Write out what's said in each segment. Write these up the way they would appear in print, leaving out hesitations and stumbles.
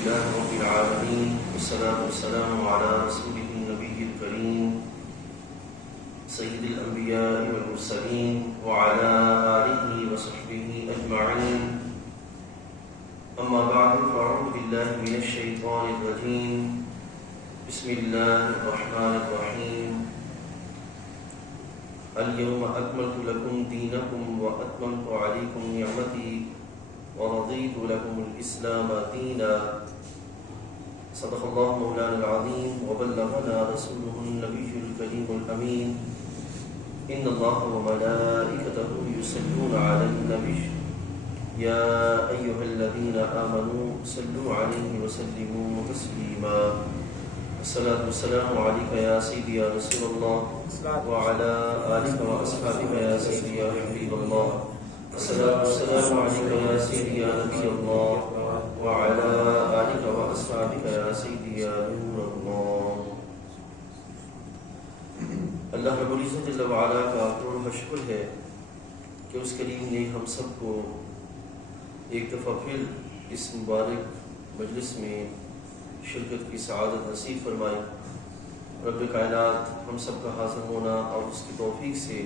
لله رب العالمين والصلاة والسلام على رسوله النبي الكريم سيد الأنبياء والمرسلين وعلى آله وصحبه أجمعين. أما بعد فأعوذ بالله من الشيطان الرجيم. بسم الله الرحمن الرحيم. اليوم أكملت لكم دينكم وأتممت عليكم نعمتي ورضيت لكم الإسلام دينا. صدق الله مولانا العظيم وبلغنا رسوله النبي الكريم الأمين. إن الله وملائكته يصلون على النبي يا أيها الذين آمنوا صلوا عليه وسلموا تسليما. الصلاة والسلام عليك يا سيدي يا رسول الله وعلى آلك وأصحابك يا سيدي يا حبيب الله. الصلاة والسلام عليك يا سيدي يا نبي الله وعلى آلك وأصحابك يا سيدي يا نور الله. اللہ رب العزت جل وعلا کا کروڑ شکر ہے کہ اس کریم نے ہم سب کو ایک دفعہ پھر اس مبارک مجلس میں شرکت کی سعادت نصیب فرمائی. رب کائنات ہم سب کا حاضر ہونا اور اس کی توفیق سے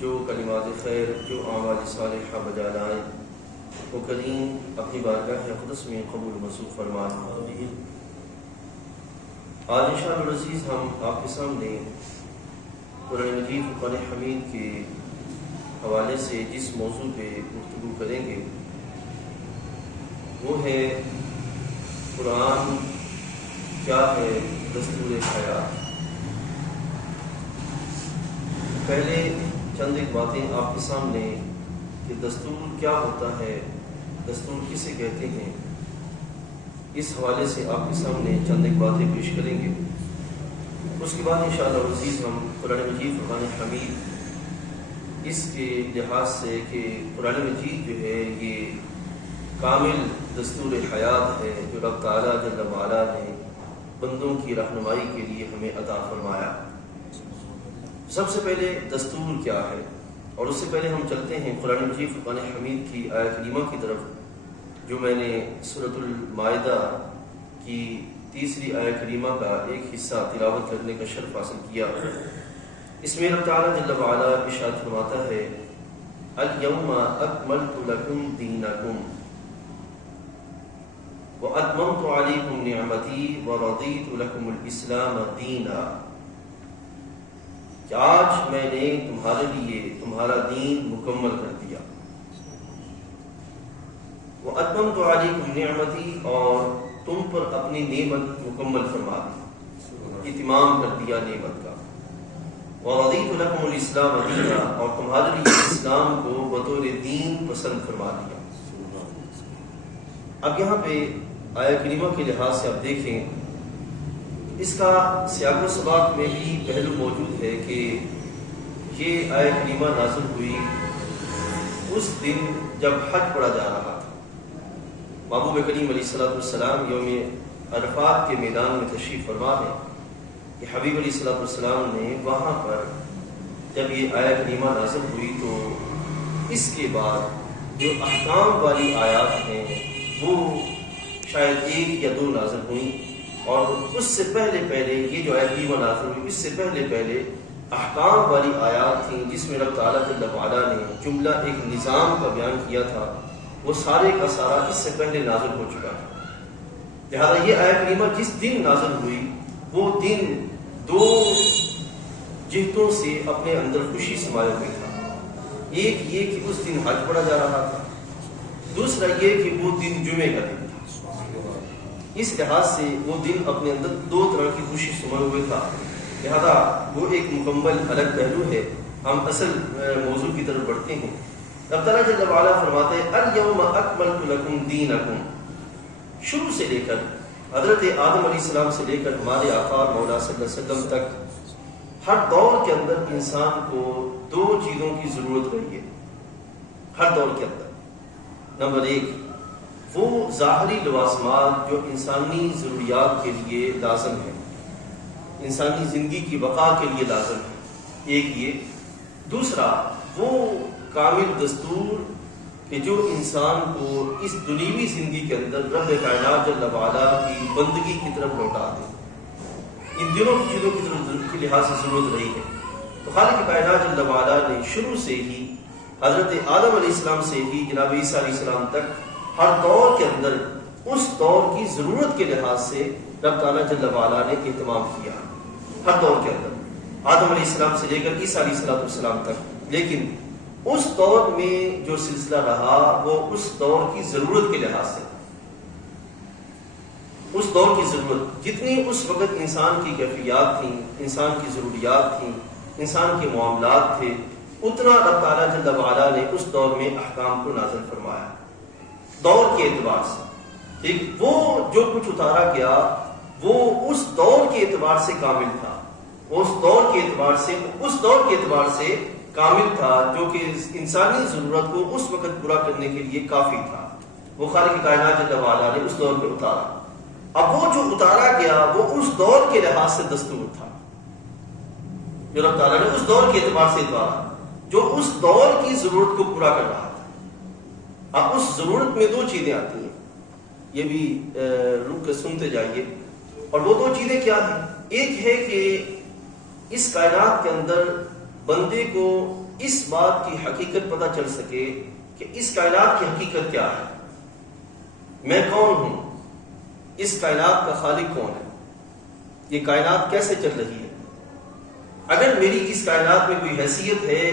جو کلمات خیر جو اعمال صالحہ بجا لائیں وہ کریم اپنی بارگاہ اقدس میں قبول منظور فرمائے. آج انشاءاللہ العزیز ہم آپ کے سامنے قرآن مجید فرقان حمید کے حوالے سے جس موضوع پہ گفتگو کریں گے وہ ہے قرآن کیا ہے دستور حیات. پہلے چند ایک باتیں آپ کے سامنے کہ دستور کیا ہوتا ہے, دستور کسے کہتے ہیں, اس حوالے سے آپ کے سامنے چند ایک باتیں پیش کریں گے. اس کے بعد انشاءاللہ عزیز ہم قرآن مجید فرقان حمید اس کے لحاظ سے کہ قرآن مجید جو ہے یہ کامل دستور حیات ہے جو رب تعالیٰ جل وعلا نے بندوں کی رہنمائی کے لیے ہمیں عطا فرمایا. سب سے پہلے دستور کیا ہے, اور اس سے پہلے ہم چلتے ہیں قرآن مجید فرقان حمید کی آیت کریمہ کی طرف جو میں نے سورۃ المائدہ کی تیسری آیت کریمہ کا ایک حصہ تلاوت کرنے کا شرف حاصل کیا. اس میں رب تعالیٰ جل وعلا ارشاد فرماتا ہے الیوم اکملت لکم دینکم وَأَتْمَمْتُ عَلَيْكُمْ نِعْمَتِي وَرَضِيتُ لَكُمُ الْإِسْلَامَ دِينًا. کہ آج میں نے تمہارے لیے تمہارا دین مکمل کر دیا. وَأَتْمَمْتُ عَلَيْكُمْ نِعْمَتِي اور تم پر اپنی نعمت مکمل فرما دی, اتمام کر دیا نعمت کا. وَرَضِيتُ لَكُمُ الْإِسْلَامَ دِينًا اور تمہارے لیے اسلام کو بطور دین پسند فرما دیا. اب یہاں پہ آیت کریمہ کے لحاظ سے آپ دیکھیں اس کا سیاق و سباق میں بھی پہلو موجود ہے کہ یہ آیت کریمہ نازل ہوئی اس دن جب حج پڑھا جا رہا تھا. محبوب کریم علیہ السلام یوم عرفات کے میدان میں تشریف فرما ہے کہ حبیب علیہ السلام نے وہاں پر جب یہ آیت کریمہ نازل ہوئی تو اس کے بعد جو احکام والی آیات ہیں وہ شاید ایک یا دو نازل ہوئیں, اور اس سے پہلے یہ جو آیت کریمہ نازل ہوئی اس سے پہلے احکام والی آیات تھیں جس میں رب تعالیٰ جل وعلا نے جملہ ایک نظام کا بیان کیا تھا. وہ سارے کا سارا اس سے پہلے نازل ہو چکا تھا. لہذا یہ آیت کریمہ جس دن نازل ہوئی وہ دن دو جہتوں سے اپنے اندر خوشی سمائے ہوئے تھا. ایک یہ کہ اس دن حج پڑھا جا رہا تھا, دوسرا یہ کہ وہ دن جمعے کا دن تھا. اس لحاظ سے وہ دن اپنے اندر دو طرح کی خوشی سمائے ہوئے تھا. لہذا وہ ایک مکمل الگ پہلو ہے. ہم اصل موضوع کی طرف بڑھتے ہیں. رب تعالیٰ جل وعلا فرماتے ہیں الیوم اکملت لکم دینکم. شروع سے لے کر حضرت آدم علیہ السلام سے لے کر ہمارے آقا مولا صلی اللہ علیہ وسلم تک ہر دور کے اندر انسان کو دو چیزوں کی ضرورت رہی ہے. ہر دور کے اندر نمبر ایک وہ ظاہری لوازمات جو انسانی ضروریات کے لیے لازم ہے, انسانی زندگی کی بقا کے لیے لازم ہے, ایک یہ. دوسرا وہ کامل دستور کہ جو انسان کو اس دنیوی زندگی کے اندر رب کائنات جل وعلا کی بندگی کی طرف لوٹا دے. ان دنوں کی چیزوں کی ضرورت کے لحاظ سے ضرورت رہی ہے. تو خالق کائنات جل وعلا نے شروع سے ہی حضرت آدم علیہ السلام سے ہی جناب عیسیٰ علیہ السلام تک ہر دور کے اندر اس دور کی ضرورت کے لحاظ سے رب تعالیٰ جل وعلا نے اہتمام کیا ہر دور کے اندر، آدم علیہ السلام سے لے کر عیسیٰ علیہ السلام تک. لیکن اس دور میں جو سلسلہ رہا وہ اس دور کی ضرورت کے لحاظ سے، اس دور کی ضرورت جتنی اس وقت انسان کی کیفیات تھیں، انسان کی ضروریات تھیں، انسان کے معاملات تھے، اتنا رب تعالیٰ جل وعلا نے اس دور میں احکام کو نازل فرمایا دور کے اعتبار سے. ٹھیک، وہ جو کچھ اتارا گیا وہ اس دور کے اعتبار سے کامل تھا، اس دور کے اعتبار سے کامل تھا جو کہ انسانی ضرورت کو اس وقت پورا کرنے کے لیے کافی تھا. وہ خالق کائنات جل وعلا نے اس دور میں اتارا. اب وہ جو اتارا گیا وہ اس دور کے لحاظ سے دستور تھا جو رب تعالیٰ نے اس دور کے اعتبار سے اتارا، جو اس دور کی ضرورت کو پورا کر رہا تھا. اب اس ضرورت میں دو چیزیں آتی ہیں، یہ بھی رک کے سنتے جائیے. اور وہ دو چیزیں کیا ہیں؟ ایک ہے کہ اس کائنات کے اندر بندے کو اس بات کی حقیقت پتہ چل سکے کہ اس کائنات کی حقیقت کیا ہے، میں کون ہوں، اس کائنات کا خالق کون ہے، یہ کائنات کیسے چل رہی ہے. اگر میری اس کائنات میں کوئی حیثیت ہے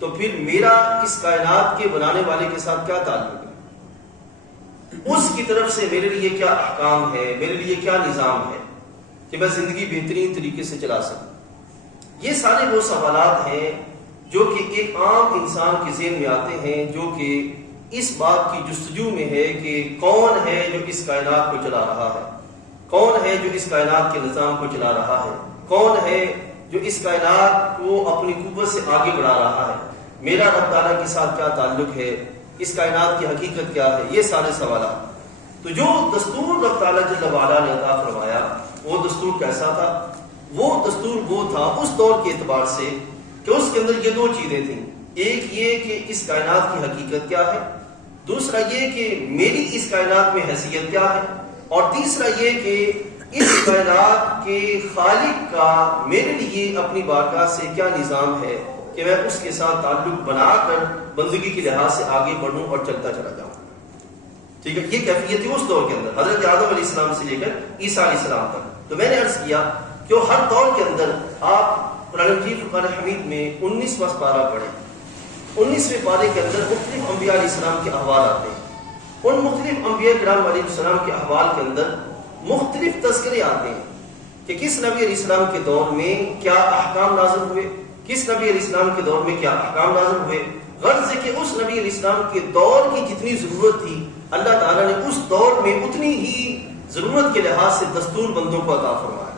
تو پھر میرا اس کائنات کے بنانے والے کے ساتھ کیا تعلق ہے، اس کی طرف سے میرے لیے کیا احکام ہے، میرے لیے کیا نظام ہے کہ میں زندگی بہترین طریقے سے چلا سکوں. یہ سارے وہ سوالات ہیں جو کہ ایک عام انسان کے ذہن میں آتے ہیں جو کہ اس بات کی جستجو میں ہے کہ کون ہے جو اس کائنات کو چلا رہا ہے، کون ہے جو اس کائنات کے نظام کو چلا رہا ہے، کون ہے جو اس کائنات کو اپنی قوت سے آگے بڑھا رہا ہے، میرا رب تعالیٰ کے ساتھ کیا تعلق ہے، اس کائنات کی حقیقت کیا ہے. یہ سارے سوالات. تو جو دستور رب تعالیٰ جل وعلا نے عطا فرمایا وہ دستور کیسا تھا؟ وہ دستور وہ تھا اس دور کے اعتبار سے کہ اس کے اندر یہ دو چیزیں تھیں. ایک یہ کہ اس کائنات کی حقیقت کیا ہے، دوسرا یہ کہ میری اس کائنات میں حیثیت کیا ہے، اور تیسرا یہ کہ اس کائنات کے خالق کا میرے لیے اپنی بارگاہ سے کیا نظام ہے کہ میں اس کے ساتھ تعلق بنا کر بندگی کے لحاظ سے آگے بڑھوں اور چلتا چلا جاؤں. ٹھیک ہے، یہ کیفیت تھی اس دور کے اندر حضرت آدم علیہ السلام سے لے کر عیسیٰ علیہ السلام تک. تو میں نے عرض کیا کہ ہر دور کے اندر آپ قرآن مجید فرقان حمید میں 19واں پارہ پڑھیں. 19ویں پارے کے اندر مختلف انبیاء علیہ السلام کے احوال آتے ہیں. ان مختلف انبیاء کرام علیہ السلام کے احوال کے اندر مختلف تذکرے آتے ہیں کہ کس نبی علیہ السلام کے دور میں کیا احکام نازل ہوئے، کس نبی علیہ السلام کے دور میں کیا احکام نازل ہوئے. غرض ہے کہ اس نبی علیہ السلام کے دور کی جتنی ضرورت تھی اللہ تعالیٰ نے اس دور میں اتنی ہی ضرورت کے لحاظ سے دستور بندوں کو عطا فرمایا.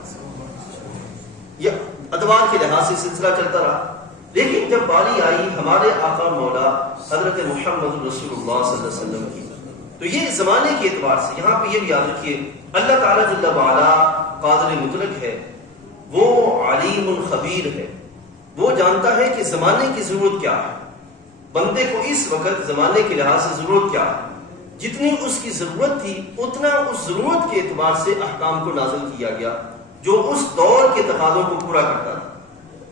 یہ ادوار کے لحاظ سے سلسلہ چلتا رہا. لیکن جب باری آئی ہمارے آقا مولا حضرت محمد رسول اللہ صلی اللہ علیہ وسلم کی، تو یہ زمانے کے اعتبار سے یہاں پہ یہ بھی یاد رکھیے اللہ تعالیٰ جل وعلا قادر مطلق ہے، وہ علیم خبیر ہے، وہ جانتا ہے کہ زمانے کی ضرورت کیا ہے، بندے کو اس وقت زمانے کے لحاظ سے ضرورت کیا ہے. جتنی اس کی ضرورت تھی اتنا اس ضرورت کے اعتبار سے احکام کو نازل کیا گیا جو اس دور کے تقاضوں کو پورا کرتا تھا.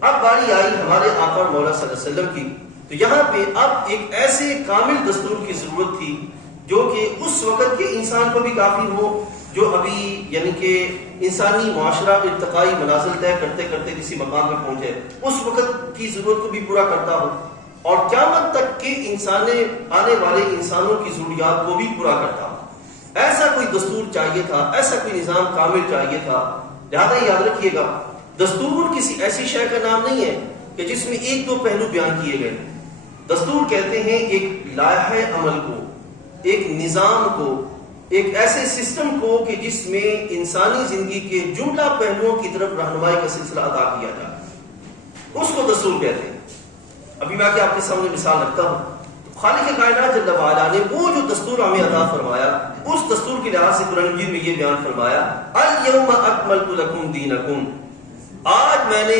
اب باری آئی ہمارے آقا مولا صلی اللہ علیہ وسلم کی، تو یہاں پہ اب ایک ایسے کامل دستور کی ضرورت تھی جو کہ اس وقت کے انسان کو بھی کافی ہو، جو ابھی یعنی کہ انسانی معاشرہ ارتقائی منازل طے کرتے کرتے کسی مقام پہ پہنچے، اس وقت کی ضرورت کو بھی پورا کرتا ہو، اور قیامت تک کے آنے والے انسانوں کی ضروریات کو بھی پورا کرتا ہو. ایسا کوئی دستور چاہیے تھا، ایسا کوئی نظام کامل چاہیے تھا. لہذا یاد رکھیے گا دستور کسی ایسی شے کا نام نہیں ہے کہ جس میں ایک دو پہلو بیان کیے گئے. دستور کہتے ہیں ایک لائحہ عمل کو، ایک نظام کو، ایک ایسے سسٹم کو کہ جس میں انسانی زندگی کے جملہ پہلوؤں کی طرف رہنمائی کا سلسلہ ادا کیا جائے، اس کو دستور کہتے ہیں. ابھی میں آپ کے سامنے مثال رکھتا ہوں. خالق کائنات جل وعلا نے وہ جو دستور ہمیں عطا فرمایا، اس دستور کے لحاظ سے قرآن مجید میں یہ بیان فرمایا الیوم اکملت لکم دینکم، آج میں نے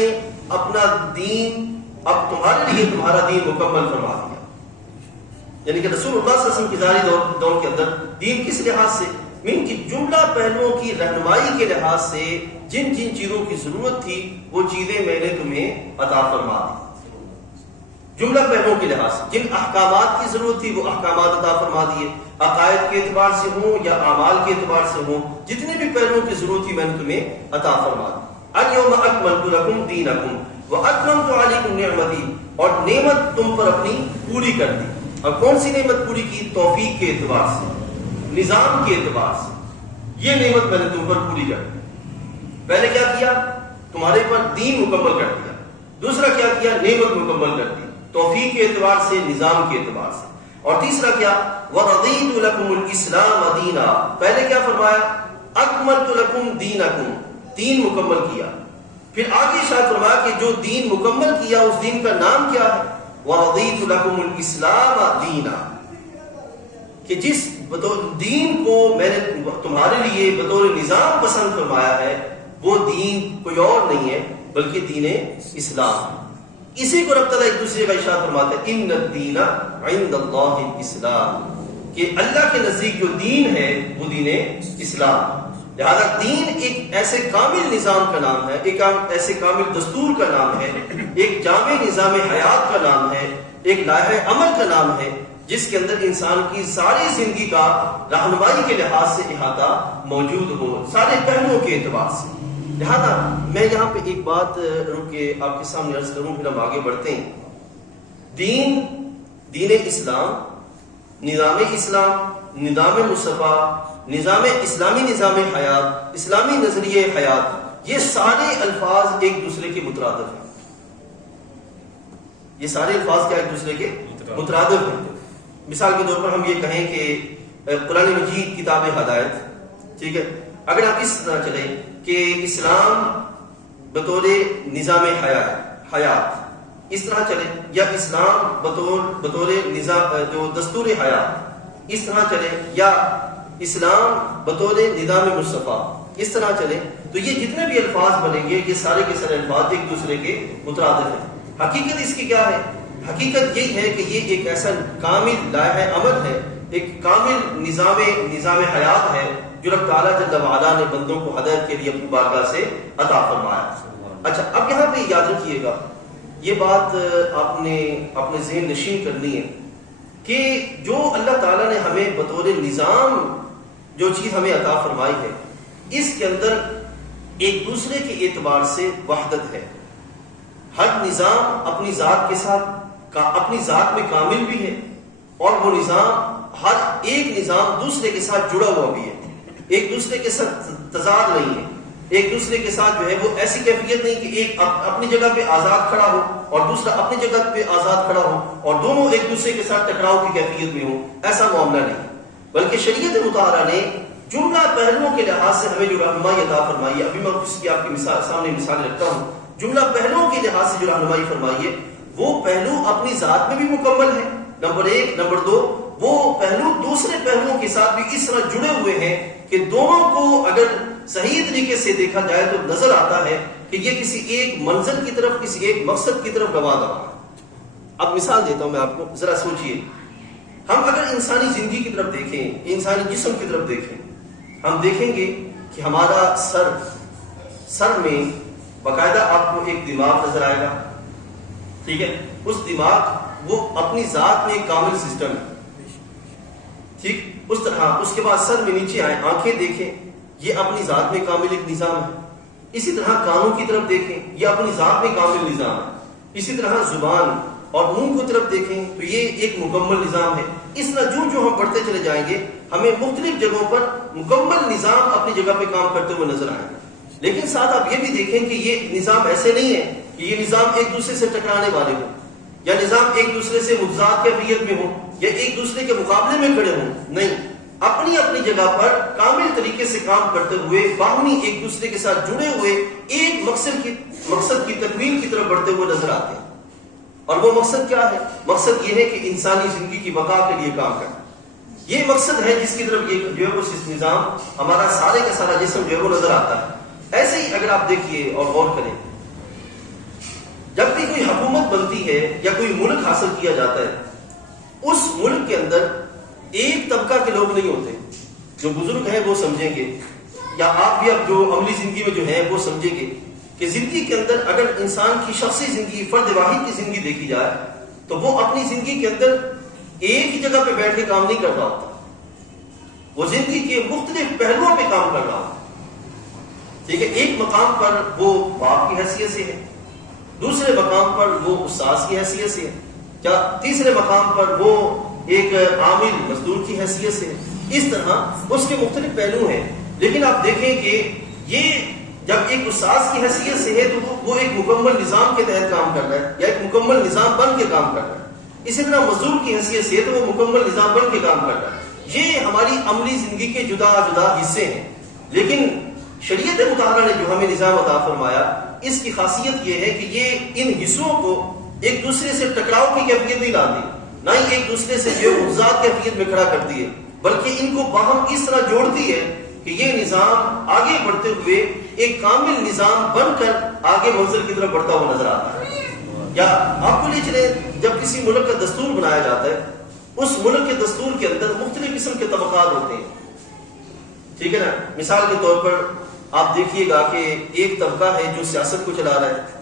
اپنا دین اب تمہارے لیے تمہارا دین مکمل فرما دیا. یعنی کہ رسول اللہ صلی اللہ علیہ وسلم کی ظاہری دور کے اندر دین کس لحاظ سے، من کی جملہ پہلوؤں کی رہنمائی کے لحاظ سے جن جن چیزوں کی ضرورت تھی وہ چیزیں میں نے تمہیں عطا فرما دی. جملہ پہلوؤں کے لحاظ سے جن احکامات کی ضرورت تھی وہ احکامات عطا فرما دیے، عقائد کے اعتبار سے ہوں یا اعمال کے اعتبار سے ہوں، جتنے بھی پہلوؤں کی ضرورت تھی میں نے تمہیں عطا فرما دی. اليوم اکملت لکم دینکم واتممت علیکم نعمتی، اور نعمت تم پر اپنی پوری کر دی. اب کون سی نعمت پوری کی؟ توفیق کے اعتبار سے، نظام کے اعتبار سے یہ نعمت میں نے تم پر پوری کر دی. پہلے کیا کیا؟ تمہارے پر دین مکمل کر دیا. دوسرا کیا کیا؟ نعمت مکمل کر دی، توفیق کے اعتبار سے، نظام کے اعتبار سے. اور تیسرا کیا؟ وَرَضِيتُ لَكُمُ الْإِسْلَامَ دِينًا. پہلے کیا فرمایا؟ أَكْمَلْتُ لَكُمْ دِينَكُمْ، دین مکمل کیا. پھر آگے شاید فرمایا کہ جو دین مکمل کیا اس دین کا نام کیا ہے؟ وَرَضِيتُ لَكُمُ الْإِسْلَامَ دِينًا، کہ جس دین کو میں نے تمہارے لیے بطور نظام پسند فرمایا ہے وہ دین کوئی اور نہیں ہے بلکہ دین اسلام. اسی کو رب تعالیٰ ایک دوسرے کا ارشاد فرماتے ہیں ان الدین عند اللہ الاسلام، کہ اللہ کے نزدیک جو دین ہے وہ دین اسلام. لہذا دین ایک ایسے کامل نظام کا نام ہے، ایک ایسے کامل دستور کا نام ہے، ایک جامع نظام حیات کا نام ہے، ایک لائحہ عمل کا نام ہے جس کے اندر انسان کی ساری زندگی کا رہنمائی کے لحاظ سے احاطہ موجود ہو، سارے پہلوؤں کے اعتبار سے. لہذا میں یہاں پہ ایک بات رک کے آپ کے سامنے عرض کروں، پھر ہم آگے بڑھتے ہیں. دین اسلام، نظام اسلام، نظام مصطفیٰ، نظام اسلامی، نظام حیات، اسلامی نظریہ حیات، یہ سارے الفاظ ایک دوسرے کے مترادف ہیں. یہ سارے الفاظ کیا ایک دوسرے کے مترادف ہیں. مثال کے طور پر ہم یہ کہیں کہ قرآن مجید کتاب ہدایت، ٹھیک ہے، اگر آپ اس طرح چلیں کہ اسلام بطور نظام حیات، اس طرح چلیں، یا اسلام بطور نظام جو دستور حیات، اس طرح چلیں، یا اسلام بطور نظام مصطفیٰ، اس طرح چلیں، تو یہ جتنے بھی الفاظ بنیں گے یہ سارے کے سارے الفاظ ایک دوسرے کے مترادف ہیں. حقیقت اس کی کیا ہے؟ حقیقت یہی ہے کہ یہ ایک ایسا کامل لائحہ عمل ہے، ایک کامل نظام حیات ہے جو رب تعالیٰ جل وعلا نے بندوں کو ہدایت کے لیے اپنی بارگاہ سے عطا فرمایا. اچھا، اب یہاں پہ یاد رکھیے گا، یہ بات آپ نے اپنے ذہن نشین کرنی ہے کہ جو اللہ تعالیٰ نے ہمیں بطور نظام جو چیز ہمیں عطا فرمائی ہے، اس کے اندر ایک دوسرے کے اعتبار سے وحدت ہے. ہر نظام اپنی ذات کے ساتھ اپنی ذات میں کامل بھی ہے، اور وہ نظام، ہر ایک نظام دوسرے کے ساتھ جڑا ہوا بھی ہے، ایک دوسرے کے ساتھ تضاد نہیں ہے، ایک دوسرے کے ساتھ جو ہے وہ ایسی کیفیت نہیں کہ ایک اپنی جگہ پہ آزاد کھڑا ہو اور دوسرا اپنی جگہ پہ آزاد کھڑا ہو اور دونوں ایک دوسرے کے ساتھ ٹکراؤ کی کیفیت میں ہو. ایسا معاملہ نہیں، بلکہ شریعت مطہرہ نے جملہ پہلوؤں کے لحاظ سے ہمیں جو رہنمائی عطا فرمائی ہے، ابھی میں اس کی آپ کے سامنے مثال رکھتا ہوں. جملہ پہلوؤں کے لحاظ سے جو رہنمائی فرمائی ہے وہ پہلو اپنی ذات میں بھی مکمل ہے، نمبر ایک. نمبر دو، وہ پہلو دوسرے پہلوؤں کے ساتھ بھی اس طرح جڑے ہوئے ہیں کہ دونوں کو اگر صحیح طریقے سے دیکھا جائے تو نظر آتا ہے کہ یہ کسی ایک منزل کی طرف، کسی ایک مقصد کی طرف رواں ہے. اب مثال دیتا ہوں میں آپ کو، ذرا سوچئے، ہم اگر انسانی زندگی کی طرف دیکھیں، انسانی جسم کی طرف دیکھیں، ہم دیکھیں گے کہ ہمارا سر میں باقاعدہ آپ کو ایک دماغ نظر آئے گا، ٹھیک ہے. اس دماغ وہ اپنی ذات میں ایک کامل سسٹم ہے، ٹھیک. اس طرح اس کے بعد سر میں نیچے آئیں، آنکھیں دیکھیں، یہ اپنی ذات میں کامل ایک نظام ہے. اسی طرح کانوں کی طرف دیکھیں، یہ اپنی ذات میں کامل نظام ہے. اسی طرح زبان اور منہ کی طرف دیکھیں تو یہ ایک مکمل نظام ہے. اس طرح جو ہم پڑھتے چلے جائیں گے ہمیں مختلف جگہوں پر مکمل نظام اپنی جگہ پہ کام کرتے ہوئے نظر آئیں گے. لیکن ساتھ آپ یہ بھی دیکھیں کہ یہ نظام ایسے نہیں ہے کہ یہ نظام ایک دوسرے سے ٹکرانے والے ہوں، یا نظام ایک دوسرے سے متضاد کیفیت میں ہوں، یا ایک دوسرے کے مقابلے میں کھڑے ہوں. نہیں، اپنی اپنی جگہ پر کامل طریقے سے کام کرتے ہوئے باہمی ایک دوسرے کے ساتھ جڑے ہوئے ایک مقصد کی تکمیل کی طرف بڑھتے ہوئے نظر آتے ہیں. اور وہ مقصد کیا ہے؟ مقصد یہ ہے کہ انسانی زندگی کی بقا کے لیے کام کرنا. یہ مقصد ہے جس کی طرف یہ جو ہے وہ نظام، ہمارا سارے کا سارا جسم جو ہے وہ نظر آتا ہے. ایسے ہی اگر آپ دیکھیے اور غور کریں، جب بھی کوئی حکومت بنتی ہے یا کوئی ملک حاصل کیا جاتا ہے اس ملک کے اندر ایک طبقہ کے لوگ نہیں ہوتے. جو بزرگ ہیں وہ سمجھیں گے، یا آپ بھی اب جو عملی زندگی میں جو ہیں وہ سمجھیں گے کہ زندگی کے اندر اگر انسان کی شخصی زندگی، فرد واحد کی زندگی دیکھی جائے تو وہ اپنی زندگی کے اندر ایک ہی جگہ پہ بیٹھ کے کام نہیں کر رہا ہوتا. وہ زندگی کے مختلف پہلوؤں پہ کام کر رہا ہوتا. ٹھیک ہے، ایک مقام پر وہ باپ کی حیثیت سے ہے، دوسرے مقام پر وہ استاذ کی حیثیت سے ہے، یا تیسرے مقام پر وہ ایک عامل مزدور کی حیثیت سے ہے. اس طرح اس کے مختلف پہلو ہیں. لیکن آپ دیکھیں کہ یہ جب ایک استاذ کی حیثیت سے ہے تو وہ ایک مکمل نظام کے تحت کام کر رہا ہے، یا ایک مکمل نظام بن کے کام کر رہا ہے. اسی طرح مزدور کی حیثیت سے ہے تو وہ مکمل نظام بن کے کام کر رہا ہے. یہ ہماری عملی زندگی کے جدا جدا حصے ہیں. لیکن شریعت مطہرہ نے جو ہمیں نظام عطا فرمایا، اس کی خاصیت یہ ہے کہ یہ ان حصوں کو ایک دوسرے سے ٹکراؤ کی کیفیت نہیں لاتی، نہ ہی ایک دوسرے سے جو ذات کیفیت میں کھڑا کرتی ہے، بلکہ ان کو باہم اس طرح جوڑتی ہے کہ یہ نظام آگے بڑھتے ہوئے ایک کامل نظام بن کر آگے منزل کی طرف بڑھتا ہوا نظر آتا ہے. یا آپ کو لے چلے، جب کسی ملک کا دستور بنایا جاتا ہے، اس ملک کے دستور کے اندر مختلف قسم کے طبقات ہوتے ہیں. ٹھیک ہے نا؟ مثال کے طور پر آپ دیکھیے گا کہ ایک طبقہ ہے جو سیاست کو چلا رہا ہے،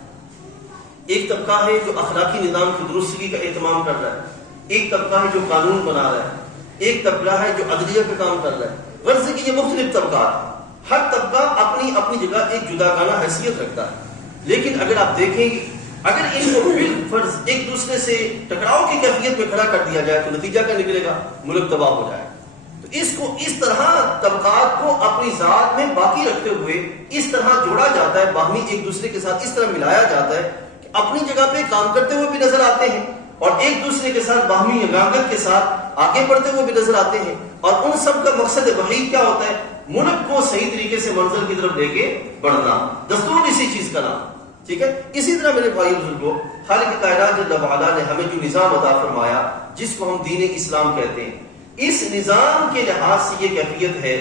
ایک طبقہ ہے جو اخلاقی نظام کی درستگی کا اہتمام کر رہا ہے، ایک طبقہ ہے جو قانون بنا رہا ہے، ایک طبقہ ہے جو عدلیہ پہ کام کر رہا ہے. غرض ہے کہ یہ مختلف طبقات ہیں. ہر طبقہ اپنی اپنی جگہ ایک جداگانہ حیثیت رکھتا ہے. لیکن اگر آپ دیکھیں، اگر ان کو بالفرض ایک دوسرے سے ٹکراؤ کی کیفیت میں کھڑا کر دیا جائے تو نتیجہ کیا نکلے گا؟ ملک تباہ ہو جائے. تو اس کو اس طرح طبقات کو اپنی ذات میں باقی رکھتے ہوئے اس طرح جوڑا جاتا ہے، باہمی ایک دوسرے کے ساتھ اس طرح ملایا جاتا ہے کہ اپنی جگہ پہ کام کرتے ہوئے بھی نظر آتے ہیں اور ایک دوسرے کے ساتھ باہمی یگانگت کے ساتھ آگے بڑھتے ہوئے بھی نظر آتے ہیں. اور ان سب کا مقصد وحید کیا ہوتا ہے؟ ملک کو صحیح طریقے سے منزل کی طرف لے کے بڑھنا. دستور اسی چیز کا نام. ٹھیک ہے. اسی طرح میرے بھائی بزرگوں، خالق کائنات جل وعلا نے ہمیں جو نظام عطا فرمایا جس کو ہم دین اسلام کہتے ہیں، اس نظام کے لحاظ سے یہ کیفیت ہے،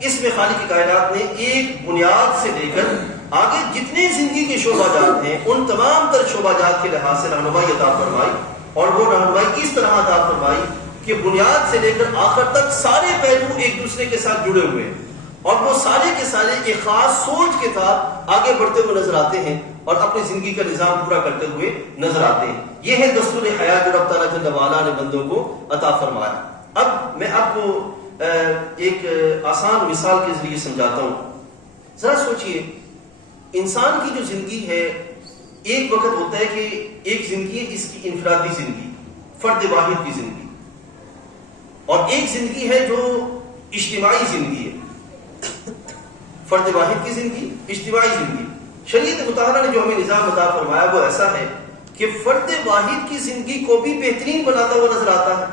اس میں خالق کائنات نے ایک بنیاد سے لے کر آگے جتنے زندگی کے شعبہ جات ہیں ان تمام تر شعبہ جات کے لحاظ سے رہنمائی عطا فرمائی. اور وہ رہنمائی اس طرح عطا فرمائی کہ بنیاد سے لے کر آخر تک سارے پہلو ایک دوسرے کے ساتھ جڑے ہوئے ہیں، اور وہ سارے کے سارے ایک خاص سوچ کے ساتھ آگے بڑھتے ہوئے نظر آتے ہیں اور اپنی زندگی کا نظام پورا کرتے ہوئے نظر آتے ہیں. یہ ہے دستور حیات جو رب تعالیٰ جل وعلا نے بندوں کو عطا فرمایا. اب میں آپ کو ایک آسان مثال کے ذریعے سمجھاتا ہوں. ذرا سوچئے، انسان کی جو زندگی ہے، ایک وقت ہوتا ہے کہ ایک زندگی ہے اس کی انفرادی زندگی، فرد واحد کی زندگی، اور ایک زندگی ہے جو اجتماعی زندگی ہے. فرد واحد کی زندگی، اجتماعی زندگی. شریعت مطہرہ نے جو ہمیں نظام عطا فرمایا وہ ایسا ہے کہ فرد واحد کی زندگی کو بھی بہترین بناتا ہوا نظر آتا ہے،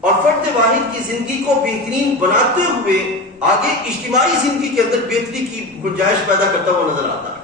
اور فرد واحد کی زندگی کو بہترین بناتے ہوئے آگے اجتماعی زندگی کے اندر بہتری کی گنجائش پیدا کرتا ہوا نظر آتا ہے.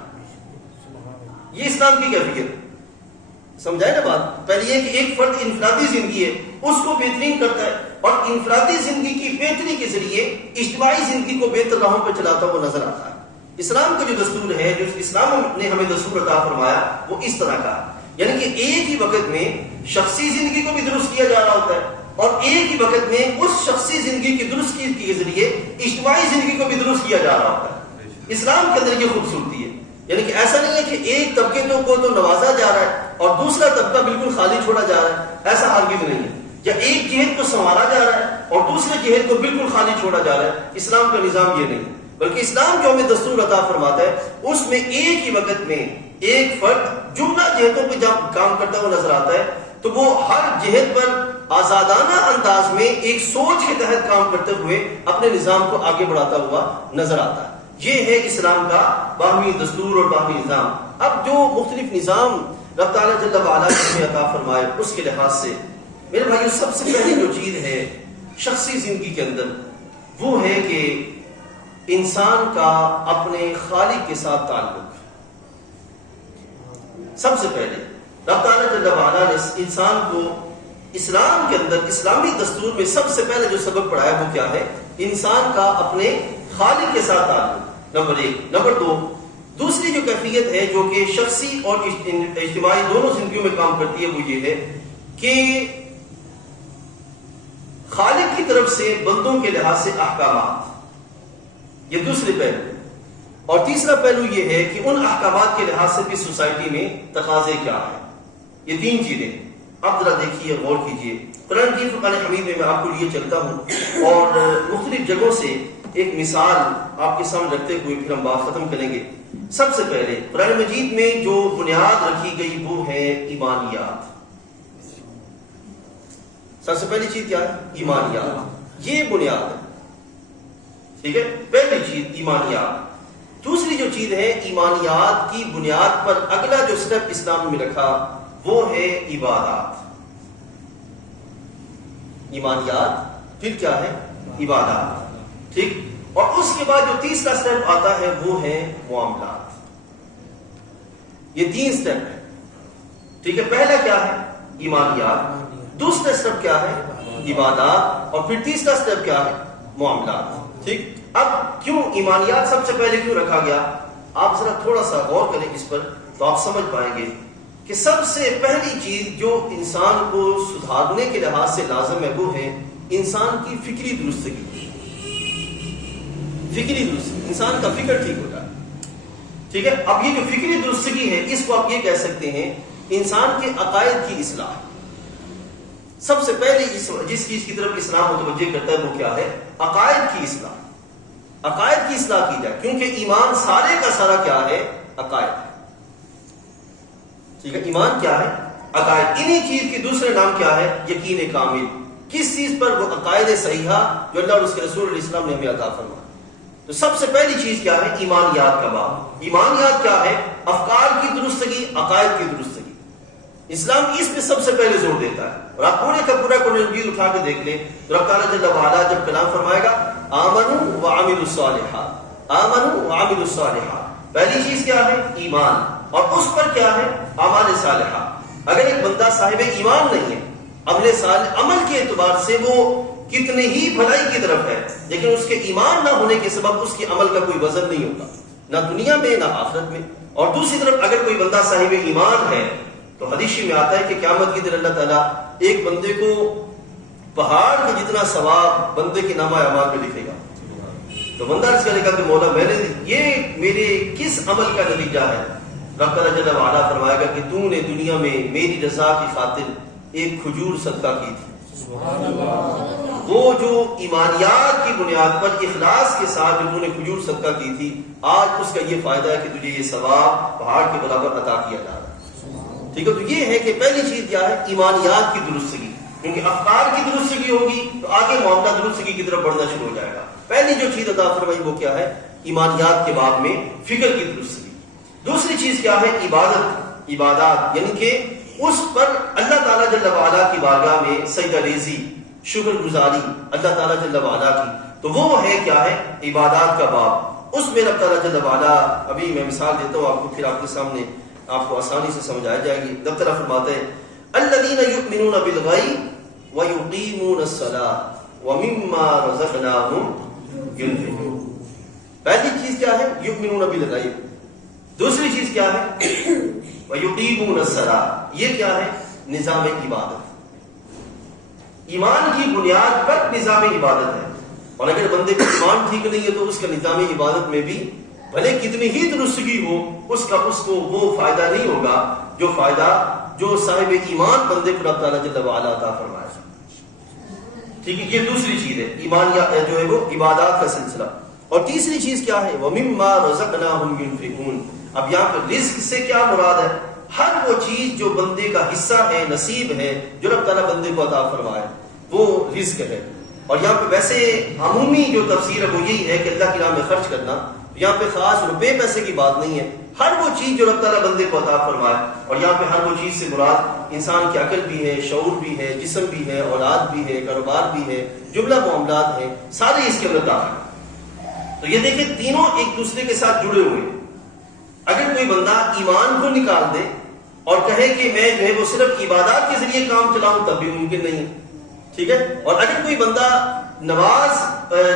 یہ اسلام کی کیفیت سمجھائے نا بات. پہلے یہ کہ ایک فرد انفرادی زندگی ہے اس کو بہترین کرتا ہے، اور انفرادی زندگی کی بہتری کے ذریعے اجتماعی زندگی کو بہتر راہوں پہ چلاتا ہوا نظر آتا ہے. اسلام کا جو دستور ہے، جو اسلام نے ہمیں دستور عطا فرمایا، وہ اس طرح کا، یعنی کہ ایک ہی وقت میں شخصی زندگی کو بھی درست کیا جا رہا ہوتا ہے، اور ایک ہی وقت میں اس شخصی زندگی کی درستی کے ذریعے اجتماعی زندگی کو بھی درست کیا جا رہا ہوتا ہے. اسلام کے اندر یہ خوبصورتی ہے. یعنی کہ ایسا نہیں ہے کہ ایک طبقے کو تو نوازا جا رہا ہے اور دوسرا طبقہ بالکل خالی چھوڑا جا رہا ہے، ایسا ہرگز نہیں ہے. یا ایک جہت کو سنوارا جا رہا ہے اور دوسرے جہت کو بالکل خالی چھوڑا جا رہا ہے. اسلام کا نظام یہ نہیں، بلکہ اسلام جو ہمیں دستور عطا فرماتا ہے اس میں ایک ہی وقت میں ایک فرد جملہ جہتوں پہ جب کام کرتا ہوا نظر آتا ہے تو وہ ہر جہت پر آزادانہ انداز میں ایک سوچ کے تحت کام کرتے ہوئے اپنے نظام کو آگے بڑھاتا ہوا نظر آتا ہے. یہ ہے اسلام کا باہمی دستور اور باہمی نظام. اب جو مختلف نظام رب تعالیٰ جل وعلا نے عطا فرمائے اس کے لحاظ سے میرے بھائیو سب سے پہلی جو چیز ہے شخصی زندگی کے اندر وہ ہے کہ انسان کا اپنے خالق کے ساتھ تعلق. سب سے پہلے رب تعالیٰ جل وعلا نے انسان کو اسلام کے اندر اسلامی دستور میں سب سے پہلے جو سبق پڑھایا وہ کیا ہے؟ انسان کا اپنے خالق کے ساتھ تعلق. نمبر 1. نمبر 2، دوسری جو کیفیت ہے جو کہ شخصی اور اجتماعی دونوں زندگیوں میں کام کرتی ہے وہ یہ ہے کہ خالق کی طرف سے بندوں کے لحاظ سے احکامات، یہ دوسرے پہلو. اور تیسرا پہلو یہ ہے کہ ان احکامات کے لحاظ سے بھی سوسائٹی میں تقاضے کیا ہیں. یہ تین چیزیں. اب ذرا دیکھیے، غور کیجیے. قرآن کی فرقان حمید میں آپ کو لیے چلتا ہوں اور مختلف جگہوں سے ایک مثال آپ کے سامنے رکھتے ہوئے پھر ہم بات ختم کریں گے. سب سے پہلے قرآن مجید میں جو بنیاد رکھی گئی وہ ہے ایمانیات. سب سے پہلی چیز کیا ہے؟ ایمانیات. یہ بنیاد ہے. ٹھیک ہے، پہلی چیز ایمانیات. دوسری جو چیز ہے، ایمانیات کی بنیاد پر اگلا جو سٹیپ اسلام میں رکھا وہ ہے عبادات. ایمانیات پھر کیا ہے؟ عبادات. ٹھیک. اور اس کے بعد جو تیسرا سٹیپ آتا ہے وہ ہے معاملات. یہ تین سٹیپ ہے. ٹھیک ہے، پہلا کیا ہے؟ ایمانیات. دوسرا سٹیپ کیا ہے؟ عبادات. اور پھر تیسرا سٹیپ کیا ہے؟ معاملات. ٹھیک. اب کیوں ایمانیات سب سے پہلے کیوں رکھا گیا؟ آپ ذرا تھوڑا سا غور کریں اس پر تو آپ سمجھ پائیں گے کہ سب سے پہلی چیز جو انسان کو سدھارنے کے لحاظ سے لازم ہے وہ ہے انسان کی فکری درستگی. فکری درستگی، انسان کا فکر ٹھیک ہو جائے. ٹھیک ہے. اب یہ جو فکری درستگی ہے اس کو آپ یہ کہہ سکتے ہیں انسان کے عقائد کی اصلاح. سب سے پہلے جس چیز کی طرف اسلام متوجہ کرتا ہے وہ کیا ہے؟ عقائد کی اصلاح. عقائد کی اصلاح کی جائے، کیونکہ ایمان سارے کا سارا کیا ہے؟ عقائد ہے. ٹھیک ہے. ایمان کیا ہے؟ عقائد. انہی چیز کی دوسرے نام کیا ہے؟ یقین کامل. کس چیز پر؟ وہ عقائد صحیحہ جو اللہ اور اس کے رسول علیہ السلام نے ہمیں عطا فرمایا. تو سب سے پہلی چیز کیا ہے؟ ایمانیات کا باب. ایمانیات کیا ہے؟ افکار کی درستگی، عقائد کی درستگی. اسلام اس پہ سب سے پہلے زور دیتا ہے. اور آپ پورے کا پورا قرآن مجید اٹھا کے دیکھ لیں تو رب تعالیٰ جل وعلا جب کلام فرمائے گا آمنوا وعملوا الصالحات، آمنوا وعملوا الصالحات، پہلی چیز کیا ہے؟ ایمان. اور اس پر کیا ہے؟ اعمال صالحہ. اگر ایک بندہ صاحب ایمان نہیں ہے، عمل کے اعتبار سے وہ کتنی ہی بھلائی کی طرف ہے، لیکن اس کے ایمان نہ ہونے کے سبب اس کے عمل کا کوئی وزن نہیں ہوگا، نہ دنیا میں نہ آخرت میں. اور دوسری طرف اگر کوئی بندہ صاحب ایمان ہے تو حدیث میں آتا ہے کہ قیامت کے دن اللہ تعالیٰ ایک بندے کو پہاڑ کے جتنا ثواب بندے کے نامہ اعمال میں لکھے گا. تو بندہ عرض کرے گا کہ مولا یہ میرے کس عمل کا نتیجہ ہے؟ رب تعالیٰ جل وعلا فرمائے گا کہ تو نے دنیا میں میری رضا کی خاطر ایک کھجور صدقہ کی تھی. وہ جو ایمانیات کی بنیاد پر اخلاص کے ساتھ جو نے کھجور صدقہ کی تھی، آج اس کا یہ فائدہ ہے کہ تجھے یہ ثواب پہاڑ کے برابر عطا کیا جا رہا ہے. ٹھیک ہے. تو یہ ہے کہ پہلی چیز کیا ہے؟ ایمانیات کی درستگی. کیونکہ افکار کی درستگی ہوگی تو آگے معاملہ درستگی کی طرف بڑھنا شروع ہو جائے گا. پہلی جو چیز عطا فرمائی وہ کیا ہے؟ ایمانیات کے باب میں فکر کی درستگی. دوسری چیز کیا ہے؟ عبادت، عبادات، یعنی کہ اس پر اللہ تعالیٰ جل وعلا کی بارگاہ میں سجدہ ریزی، شکر گزاری اللہ تعالیٰ جل وعلا کی. تو وہ ہے کیا ہے؟ عبادات کا باب. اس میں رب تعالیٰ جل وعلا، ابھی میں مثال دیتا ہوں آپ کو، پھر آپ کے سامنے آپ کو آسانی سے سمجھ آ جائے گی. رب تعالیٰ فرماتے ہیں الذین یؤمنون بالغیب ویقیمون الصلاۃ ومما رزقناہم ينفقون. پہلی چیز کیا ہے؟ یؤمنون بالغیب. دوسری چیز کیا ہے؟ وَيُقِيمُونَ الصَّلَاةَ. یہ کیا ہے؟ نظام عبادت. ایمان کی بنیاد پر نظام عبادت ہے. اور اگر بندے کا ایمان ٹھیک نہیں ہے تو اس کا نظام عبادت میں بھی بھلے کتنی ہی درستگی ہو اس کو وہ فائدہ نہیں ہوگا جو فائدہ جو صاحب ایمان بندے کو رب تعالیٰ جل وعلا عطا فرمائے. ٹھیک ہے. یہ دوسری چیز ہے، ایمان جو ہے وہ عبادات کا سلسلہ. اور تیسری چیز کیا ہے؟ وَمِمَّا رَزَقْنَاهُمْ يُنْفِقُونَ. اب یہاں پر رزق سے کیا مراد ہے؟ ہر وہ چیز جو بندے کا حصہ ہے، نصیب ہے، جو رب تعالیٰ بندے کو عطا فرمائے وہ رزق ہے. اور یہاں پہ ویسے عمومی جو تفسیر ہے وہ یہی ہے کہ اللہ کی راہ میں خرچ کرنا. یہاں پہ خاص روپے پیسے کی بات نہیں ہے، ہر وہ چیز جو رب تعالیٰ بندے کو عطا فرمائے. اور یہاں پہ ہر وہ چیز سے مراد انسان کی عقل بھی ہے، شعور بھی ہے، جسم بھی ہے، اولاد بھی ہے، کاروبار بھی ہے، جملہ معاملات ہیں، سارے اس کے اندر داخل. تو یہ دیکھیں تینوں ایک دوسرے کے ساتھ جڑے ہوئے. اگر کوئی بندہ ایمان کو نکال دے اور کہے کہ میں جو ہے وہ صرف عبادات کے ذریعے کام چلاؤں تب بھی ممکن نہیں. ٹھیک ہے. اور اگر کوئی بندہ نماز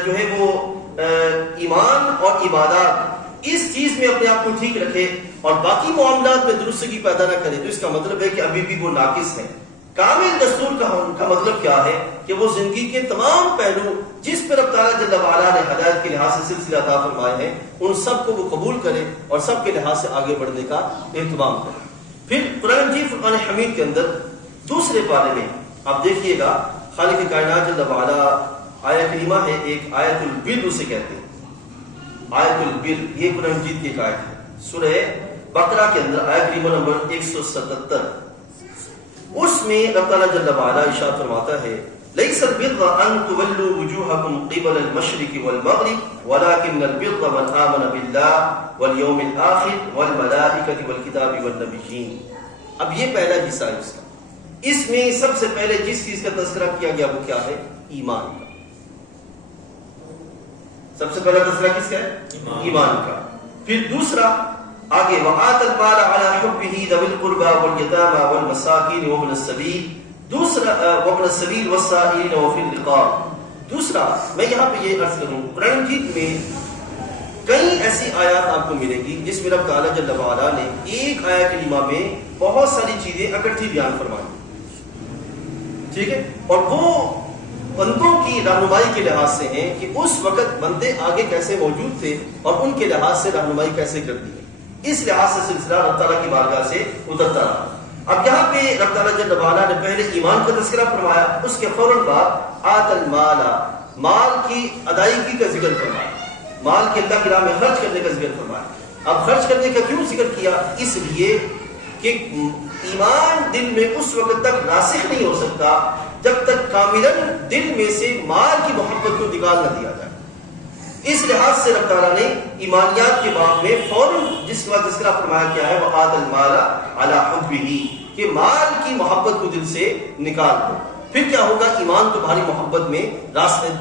جو ہے وہ ایمان اور عبادات اس چیز میں اپنے آپ کو ٹھیک رکھے اور باقی معاملات میں درستگی پیدا نہ کرے تو اس کا مطلب ہے کہ ابھی بھی وہ ناقص ہے، کامل دستور کا مطلب کیا ہے کہ وہ زندگی کے تمام پہلو جس پر رب تعالیٰ جل وعلا نے ہدایت کے لحاظ سے سلسلہ عطا فرمائے ہیں ان سب کو وہ قبول کرے اور سب کے لحاظ سے آگے بڑھنے کا اہتمام کرے. پھر قرآن مجید فرقان حمید کے اندر دوسرے پارے میں آپ دیکھیے گا خالق کائنات جل وعلا آیت کریمہ ہے ایک آیت البر اسے کہتے ہیں. آیت البر یہ قرآن مجید کی ایک آیت ہے سورہ بقرہ کے اندر آیت کریمہ نمبر 177. اس میں رب تعالیٰ جل وعلا ارشاد فرماتا ہے ليس البر ان تولوا وجوهكم قبل المشرق والمغرب ولكن البر من آمن بالله واليوم الآخر والملائكة والكتاب والنبيين. اب یہ پہلا حصہ ہے اس کا. اس میں سب سے پہلے جس چیز کا تذکرہ کیا گیا وہ کیا ہے؟ ایمان کا. سب سے پہلا تذکرہ کس کا ہے؟ ایمان کا. پھر دوسرا آگے وآت المال على حبه ذوي القربى واليتامى والمساكين وابن السبيل. دوسرا وابن السبيل والسائلين وفي الرقاب. دوسرا میں یہاں پہ یہ عرض کروں قرآن مجید میں کئی ایسی آیات آپ کو ملے گی جس میں رب تعالیٰ جل وعلا نے ایک آیت کریمہ میں بہت ساری چیزیں اکٹھی بیان فرمائی. ٹھیک ہے. اور وہ بندوں کی رہنمائی کے لحاظ سے ہیں کہ اس وقت بندے آگے کیسے موجود تھے اور ان کے لحاظ سے رہنمائی کیسے کر دی. اس لحاظ سے سلسلہ رب تعالیٰ کی بارگاہ سے اترتا رہا. اب یہاں پہ رب تعالیٰ جل وعلا نے پہلے ایمان کا تذکرہ فرمایا, اس کے فوراً بعد آت المال مال کی ادائیگی کا ذکر فرمایا, مال کے اللہ کی راہ میں خرچ کرنے کا ذکر فرمایا. اب خرچ کرنے کا کیوں ذکر کیا؟ اس لیے کہ ایمان دل میں اس وقت تک راسخ نہیں ہو سکتا جب تک کاملاً دل میں سے مال کی محبت کو نکال نہ دیا جائے. اس لحاظ سے رب تعالیٰ نے ایمانیات کے باب میں فوراً جس کا تذکرہ فرمایا کیا ہے وآت المال علی حبہ, کہ مال کی محبت کو دل سے نکال دو. پھر کیا ہوگا؟ ایمان تمہاری محبت میں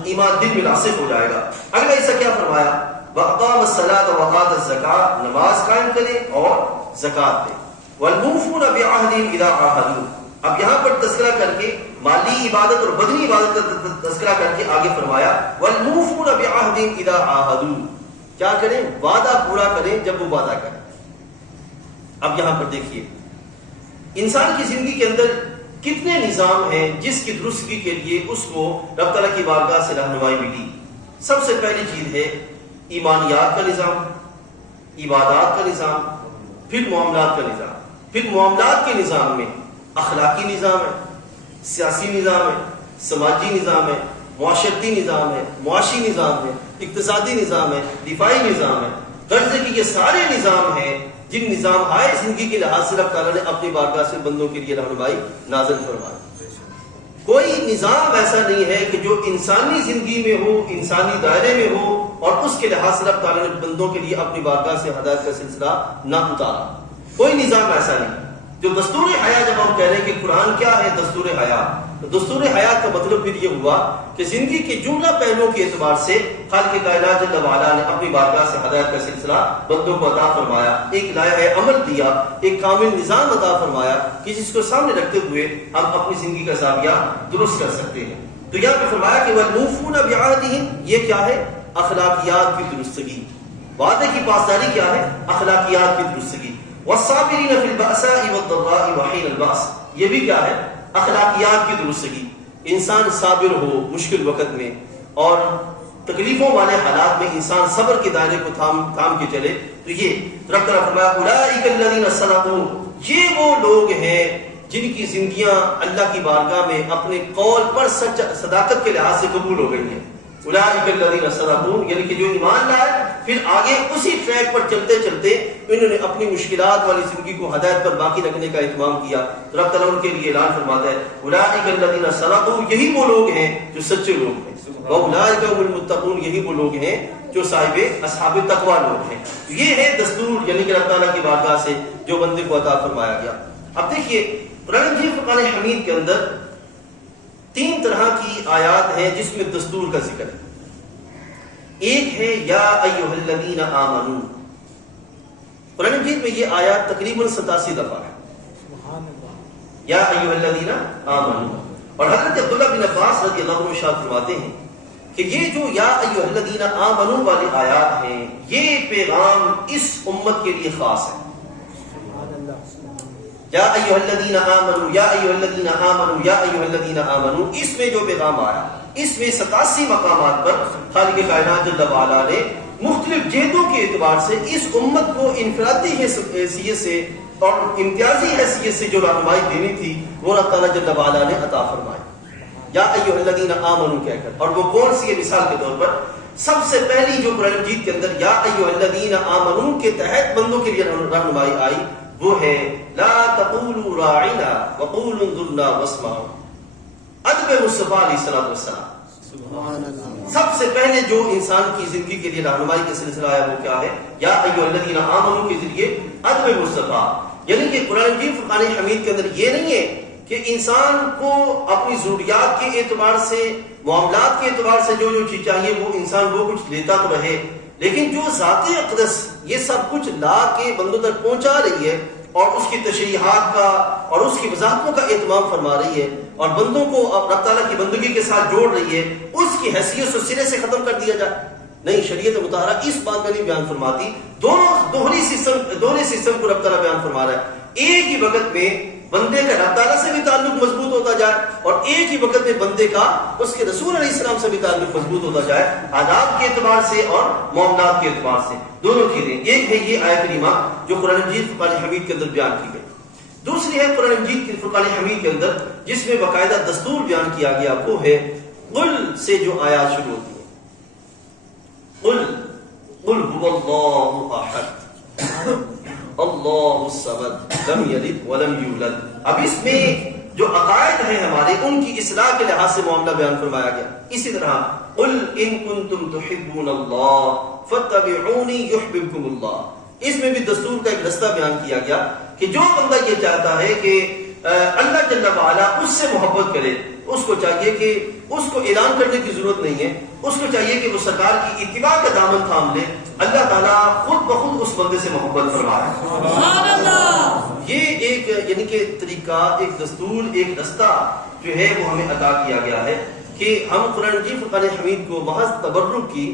ایمان دل میں راسخ ہو جائے گا. اگلا ایسا کیا فرمایا؟ وَأَقَامَ الصَّلَاةَ وَآتَ الزَّكَاةَ, نماز قائم کرے اور زکات دے. وَالْمُوفُونَ بِعَهْدِهِمْ إِذَا عَاهَدُوا. اب یہاں پر تذکرہ کر کے مالی عبادت اور بدنی عبادت کا تذکرہ کر کے آگے فرمایا وَالْمُوفُونَ بِعَهْدِهِمْ إِذَا عَاهَدُوا. کیا کریں؟ وعدہ پورا کریں جب وہ وعدہ کریں. اب یہاں پر دیکھیے انسان کی زندگی کے اندر کتنے نظام ہیں جس کی درستگی کے لیے اس کو رب تعالیٰ کی بارگاہ سے رہنمائی ملی. سب سے پہلی چیز ہے ایمانیات کا نظام, عبادات کا نظام, پھر معاملات کا نظام. پھر معاملات کے نظام میں اخلاقی نظام ہے, سیاسی نظام ہے, سماجی نظام ہے, معاشرتی نظام ہے, معاشی نظام ہے, اقتصادی نظام ہے, دفاعی نظام ہے. غرض ہے کہ یہ سارے نظام ہیں جن نظام ہائے زندگی کے لحاظ سے رب تعالیٰ نے اپنی بارگاہ سے بندوں کے لیے رہنمائی نازل فرمائی. کوئی نظام ایسا نہیں ہے کہ جو انسانی زندگی میں ہو, انسانی دائرے میں ہو اور اس کے لحاظ سے رب تعالیٰ نے بندوں کے لیے اپنی بارگاہ سے ہدایت کا سلسلہ نہ اتارا. کوئی نظام ایسا نہیں. جو دستور حیات جب ہم کہہ رہے ہیں کہ قرآن کیا ہے دستور حیات, تو دستور حیات کا مطلب پھر یہ ہوا کہ زندگی کے جملہ پہلوؤں کے اعتبار سے خالق کائنات جل وعلا نے اپنی بارگاہ سے ہدایت کا سلسلہ بندوں کو عطا فرمایا, ایک لائحہ عمل دیا, ایک کامل نظام عطا فرمایا کہ جس کو سامنے رکھتے ہوئے ہم اپنی زندگی کا زاویہ درست کر سکتے ہیں. تو یہاں پہ فرمایا کہ وَالْمُوفُونَ بِعَهْدِهِمْ, یہ کیا ہے؟ اخلاقیات کی درستگی. وعدے کی پاسداری کیا ہے؟ اخلاقیات کی درستگی. والصابرین فی البأساء والضراء وحین البأس, یہ بھی کیا ہے؟ اخلاقیات کی درستگی. انسان صابر ہو مشکل وقت میں اور تکلیفوں والے حالات میں انسان صبر کے دائرے کو تھام کے چلے. تو یہ رب تعالیٰ فرمایا اولئک الذین صدقوا, یہ وہ لوگ ہیں جن کی زندگیاں اللہ کی بارگاہ میں اپنے قول پر صداقت کے لحاظ سے قبول ہو گئی ہیں. اولئک الذین صدقوا, یعنی کہ جو ایمان لائے پھر آگے اسی ٹریک پر چلتے چلتے انہوں نے اپنی مشکلات والی زندگی کو ہدایت پر باقی رکھنے کا اہتمام کیا. تو رب تعالیٰ ان کے لیے اعلان فرماتا ہے اولئک الذین صدقوا, یہی وہ لوگ ہیں جو سچے لوگ ہیں. واولئک هم المتقون, یہی وہ لوگ ہیں جو صاحب اصحاب تقوی لوگ ہیں. یہ ہے دستور یعنی کہ رب تعالیٰ کی بارگاہ سے جو بندے کو عطا فرمایا گیا. اب دیکھیے قرآن مجید فرقان حمید کے اندر 3 طرح کی آیات ہیں جس میں دستور کا ذکر ہے. ایک ہے یا ایھا الذین آمنو. قرآن مجید میں یہ آیات تقریباً 87 دفعہ ہے. یا ایھا الذین آمنو. اور حضرت عبداللہ بن عباس رضی اللہ عنہ ارشاد فرماتے ہیں کہ یہ جو یا ایھا الذین آمنو والی آیات ہیں یہ پیغام اس امت کے لیے خاص ہے. یا ایھا الذین آمنوا یا ایھا الذین آمنوا یا ایھا الذین آمنوا، اس میں جو پیغام آیا، اس میں 87 مقامات پر خالق کائنات جل وعلا نے مختلف جہتوں کے اعتبار سے اس امت کو انفرادی حیثیت سے اور امتیازی حیثیت سے جو رہنمائی دینی تھی وہ اللہ تعالیٰ جل وعلا نے عطا فرمائی، یا ایھا الذین آمنوا کہہ کر۔ اور وہ کون سی ہے؟ مثال کے طور پر سب سے پہلی جو قرآن مجید کے اندر یا ایھا الذین آمنوا کے تحت بندوں کے لیے رہنمائی آئی وہ ہے لا تقولوا راعنا وقولوا انظرنا واسمعوا، ادب مصطفیٰ علیہ السلام۔ سب سے پہلے جو انسان کی زندگی کے لیے رہنمائی کا سلسلہ آیا وہ کیا ہے؟ یا ایھا الذین آمنوا کے ذریعے ادب مصطفیٰ، یعنی کہ قرآن مجید فرقان حمید کے اندر یہ نہیں ہے کہ انسان کو اپنی ضروریات کے اعتبار سے، معاملات کے اعتبار سے جو چیز چاہیے وہ انسان وہ کچھ لیتا تو رہے، لیکن جو ذات اقدس یہ سب کچھ لا کے بندوں تک پہنچا رہی ہے اور اس کی تشریحات کا اور اس کی وضاحتوں کا اہتمام فرما رہی ہے اور بندوں کو رب تعالیٰ کی بندگی کے ساتھ جوڑ رہی ہے، اس کی حیثیت سے سرے سے ختم کر دیا جائے نہیں۔ شریعت مطہرہ اس بات میں نہیں بیان فرماتی، دوہری سسٹم کو رب تعالیٰ بیان فرما رہا ہے۔ ایک ہی وقت میں بندے کا رب تعالیٰ سے بھی تعلق مضبوط ہوتا جائے اور ایک ہی وقت میں بندے کا اس کے رسول علیہ السلام سے بھی تعلق مضبوط ہوتا جائے، آداب کے اعتبار سے اور معاملات کے اعتبار سے، دونوں چیزیں۔ ایک ہے یہ آیت کریمہ جو قرآن مجید فرقان حمید کے اندر بیان کی گئی، دوسری ہے قرآن مجید کی فرقان حمید کے اندر جس میں باقاعدہ دستور بیان کیا گیا، وہ ہے قل سے جو آیات شروع ہوتی ہیں، قل هو اللہ احد اللہ الصمد لم یلد ولم یولد۔ اب اس میں جو عقائد ہیں ہمارے ان کی اصلاح کے لحاظ سے معاملہ بیان فرمایا گیا۔ اسی طرح قل ان کنتم تحبون اللہ فاتبعونی یحببکم اللہ، اس میں بھی دستور کا ایک رستہ بیان کیا گیا کہ جو بندہ یہ چاہتا ہے کہ اللہ جل وعلا اس سے محبت کرے، اس کو چاہیے کہ اس کو اعلان کرنے کی ضرورت نہیں ہے، اس کو چاہیے کہ وہ سرکار کی اتباع کا دامن تھام لے، اللہ تعالیٰ خود بخود اس بندے سے محبت فرمائے۔ سبحان اللہ۔ یہ ایک یعنی کہ طریقہ، ایک دستور، ایک رستہ جو ہے وہ ہمیں عطا کیا گیا ہے کہ ہم قرآن مجید فرقان حمید کو محض تبرک کی،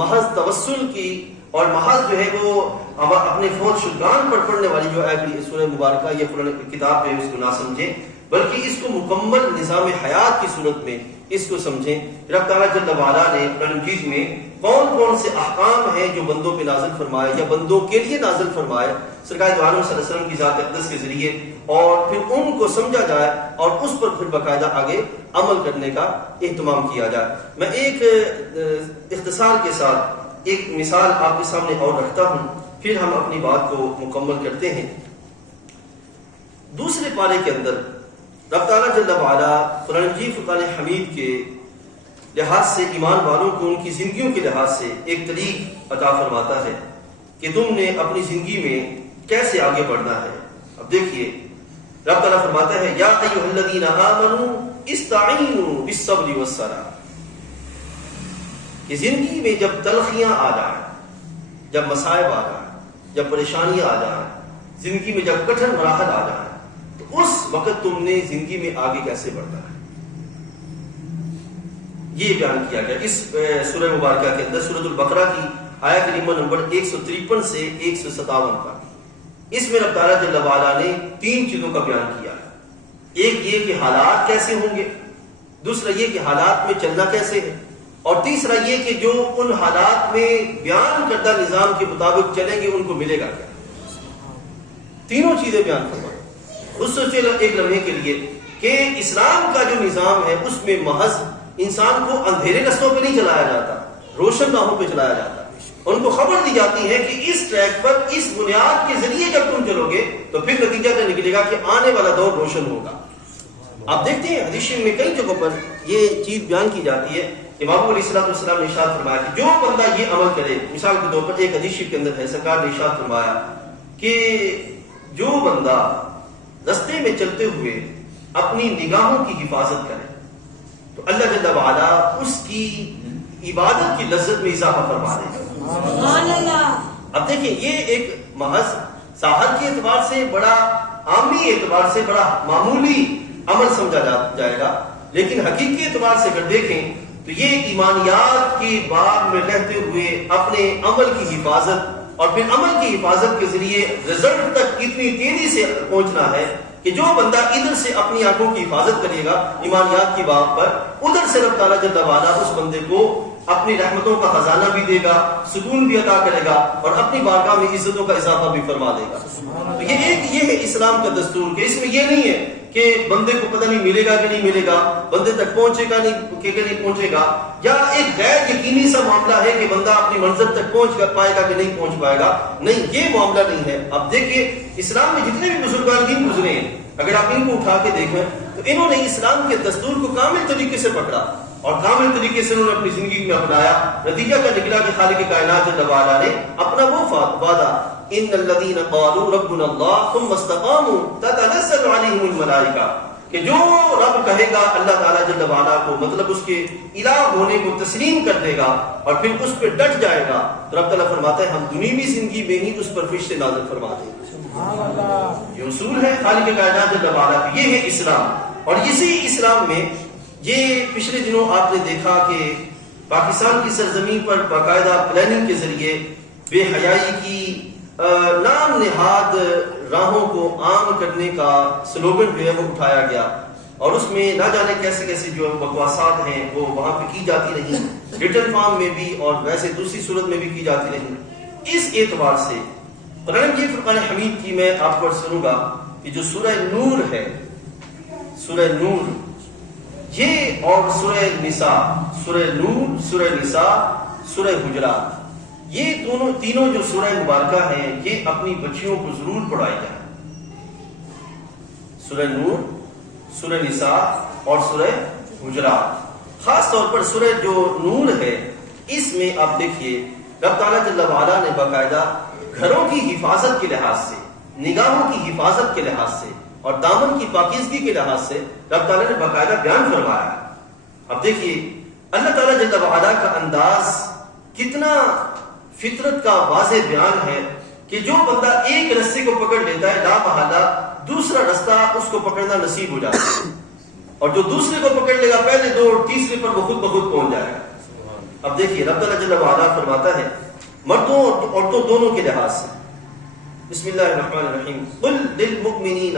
محض توسل کی اور محض جو ہے وہ اپنے فوج شدگان پر پڑھنے والی جو ہے سورہ مبارکہ یا قرآن کتاب ہے اس کو نہ سمجھیں، بلکہ اس کو مکمل نظام حیات کی صورت میں اس کو سمجھیں۔ رب تعالیٰ جل وعلا نے قرآن مجید میں کون کون سے احکام ہیں جو بندوں پہ نازل فرمائے یا بندوں کے لیے نازل فرمائے سرکار دو عالم صلی اللہ علیہ وسلم کی ذات اقدس کے ذریعے، اور پھر ان کو سمجھا جائے اور اس پر پھر باقاعدہ آگے عمل کرنے کا اہتمام کیا جائے۔ میں ایک اختصار کے ساتھ ایک مثال آپ کے سامنے اور رکھتا ہوں، پھر ہم اپنی بات کو مکمل کرتے ہیں۔ دوسرے پارے کے اندر رب تعالیٰ جل وعلا قرآن مجید فرقان حمید کے لحاظ سے ایمان والوں کو ان کی زندگیوں کے لحاظ سے ایک طریق عطا فرماتا ہے کہ تم نے اپنی زندگی میں کیسے آگے بڑھنا ہے۔ اب دیکھیے رب تعالیٰ فرماتا ہے یا ایھا الذین آمنوا استعینوا بالصبر والصلاۃ، کہ زندگی میں جب تلخیاں آ جائیں، جب مصائب آ جائیں، جب پریشانیاں آ جائیں، زندگی میں جب کٹھن مراحل آ جائیں، تو اس وقت تم نے زندگی میں آگے کیسے بڑھنا ہے، یہ بیان کیا گیا اس سورہ مبارکہ کے اندر، سورۃ البقرہ کی آیت کریمہ نمبر 153 سے 157 پر۔ اس میں رب تعالیٰ جل وعلا نے 3 چیزوں کا بیان کیا ہے۔ ایک یہ کہ حالات کیسے ہوں گے، دوسرا یہ کہ حالات میں چلنا کیسے ہے، اور تیسرا یہ کہ جو ان حالات میں بیان کردہ نظام کے مطابق چلیں گے ان کو ملے گا کیا۔ تینوں چیزیں بیان فرمائیں۔ خود سوچے ایک لمحے کے لیے کہ اسلام کا جو نظام ہے اس میں محض انسان کو اندھیرے رستوں پہ نہیں چلایا جاتا، روشن راہوں پہ چلایا جاتا۔ ان کو خبر دی جاتی ہے کہ اس ٹریک پر، اس بنیاد کے ذریعے جب تم چلو گے تو پھر نتیجہ کیا نکلے گا کہ آنے والا دور روشن ہوگا۔ آپ دیکھتے ہیں حدیث میں کئی جگہوں پر یہ چیز بیان کی جاتی ہے کہ محبوب علیہ السلام نے ارشاد فرمایا کہ جو بندہ یہ عمل کرے، مثال کے طور پر ایک حدیث کے اندر ہے سرکار نے ارشاد فرمایا کہ جو بندہ رستے میں چلتے ہوئے اپنی نگاہوں کی حفاظت کرے تو اللہ جل وعلا اس کی عبادت کی لذت میں اضافہ فرما دے گا۔ اب دیکھیں یہ ایک محض ظاہر کے اعتبار سے بڑا عامی اعتبار سے بڑا معمولی عمل سمجھا جائے گا، لیکن حقیقی اعتبار سے اگر دیکھیں تو یہ ایمانیات کی باغ میں رہتے ہوئے اپنے عمل کی حفاظت اور پھر عمل کی حفاظت کے ذریعے رزلٹ تک اتنی تیزی سے پہنچنا ہے کہ جو بندہ ادھر سے اپنی آنکھوں کی حفاظت کرے گا ایمانیات کی باب پر، ادھر سے رب تعالیٰ جل وعلا اس بندے کو اپنی رحمتوں کا خزانہ بھی دے گا، سکون بھی عطا کرے گا، اور اپنی بارگاہ میں عزتوں کا اضافہ بھی فرما دے گا۔ تو یہ ہے اسلام کا دستور، کہ اس میں یہ نہیں ہے کہ بندے کو پتہ نہیں ملے گا کہ نہیں ملے گا، بندے تک پہنچے گا کہ نہیں پہنچے گا، یا ایک غیر یقینی سا معاملہ ہے کہ بندہ اپنی منزل تک پہنچ پائے گا کہ نہیں پہنچ پائے گا۔ نہیں، یہ معاملہ نہیں ہے۔ اب دیکھیے اسلام میں جتنے بھی بزرگان دین گزرے ہیں، اگر آپ ان کو اٹھا کے دیکھیں تو انہوں نے اسلام کے دستور کو کامل طریقے سے پکڑا اور کامل طریقے سے انہوں نے اپنی زندگی میں اپنایا۔ نتیجہ کیا نکلا کہ خالق کائنات جل وعلا نے اپنا وہ وعدہ، ان الذین قالوا ربنا اللہ ثم استقاموا تتنزل علیہم الملائکہ، کہ جو رب کہے گا اللہ تعالیٰ جل وعلا کو، مطلب اس کے الہ ہونے کو تسلیم کر دے گا اور پھر اس پہ ڈٹ جائے گا، تو رب تعالیٰ فرماتا ہے ہم دنیوی زندگی میں ہی اس پر فرشتے نازل فرما دیں گے۔ یہ اصول ہے خالق کائنات جل وعلا کا، یہ ہے اسلام۔ اور اسی اسلام میں یہ پچھلے دنوں آپ نے دیکھا کہ پاکستان کی سرزمین پر باقاعدہ پلاننگ کے ذریعے بے حیائی کی نام نہاد راہوں کو عام کرنے کا سلوگن جو ہے وہ اٹھایا گیا، اور اس میں نہ جانے کیسے کیسے جو بکواسات ہیں وہ وہاں پہ کی جاتی نہیں، ریٹن فارم میں بھی اور ویسے دوسری صورت میں بھی کی جاتی نہیں۔ اس اعتبار سے قرآن مجید فرقان حمید کی میں آپ کو سنوں گا کہ جو سورہ نور ہے، سورہ نور یہ، اور سورہ نساء، سورہ نور، سورہ نساء، سورہ حجرات، یہ تینوں جو سورہ مبارکہ ہیں یہ اپنی بچیوں کو ضرور پڑھائی جائے۔ سورہ نور، سورہ نساء اور سورہ حجرات، خاص طور پر سورہ جو نور ہے، اس میں آپ دیکھیے رب تعالیٰ جل وعلا نے باقاعدہ گھروں کی حفاظت کے لحاظ سے، نگاہوں کی حفاظت کے لحاظ سے اور دامن کی پاکیزگی کے لحاظ سے رب تعالیٰ نے باقاعدہ بیان فرمایا۔ اب دیکھیے اللہ تعالیٰ جل وعلا کا انداز کتنا فطرت کا واضح بیان ہے کہ جو بندہ ایک رستے کو پکڑ لیتا ہے لا محالہ دوسرا رستہ اس کو پکڑنا نصیب ہو جاتا ہے، اور جو دوسرے کو پکڑ لے گا پہلے دو اور تیسرے پر وہ خود بخود پہنچ جائے گا۔ اب دیکھیے رب تعالیٰ جل وعلا فرماتا ہے مردوں اور عورتوں دونوں کے لحاظ سے، بسم اللہ الرحمن الرحیم، قل للمؤمنین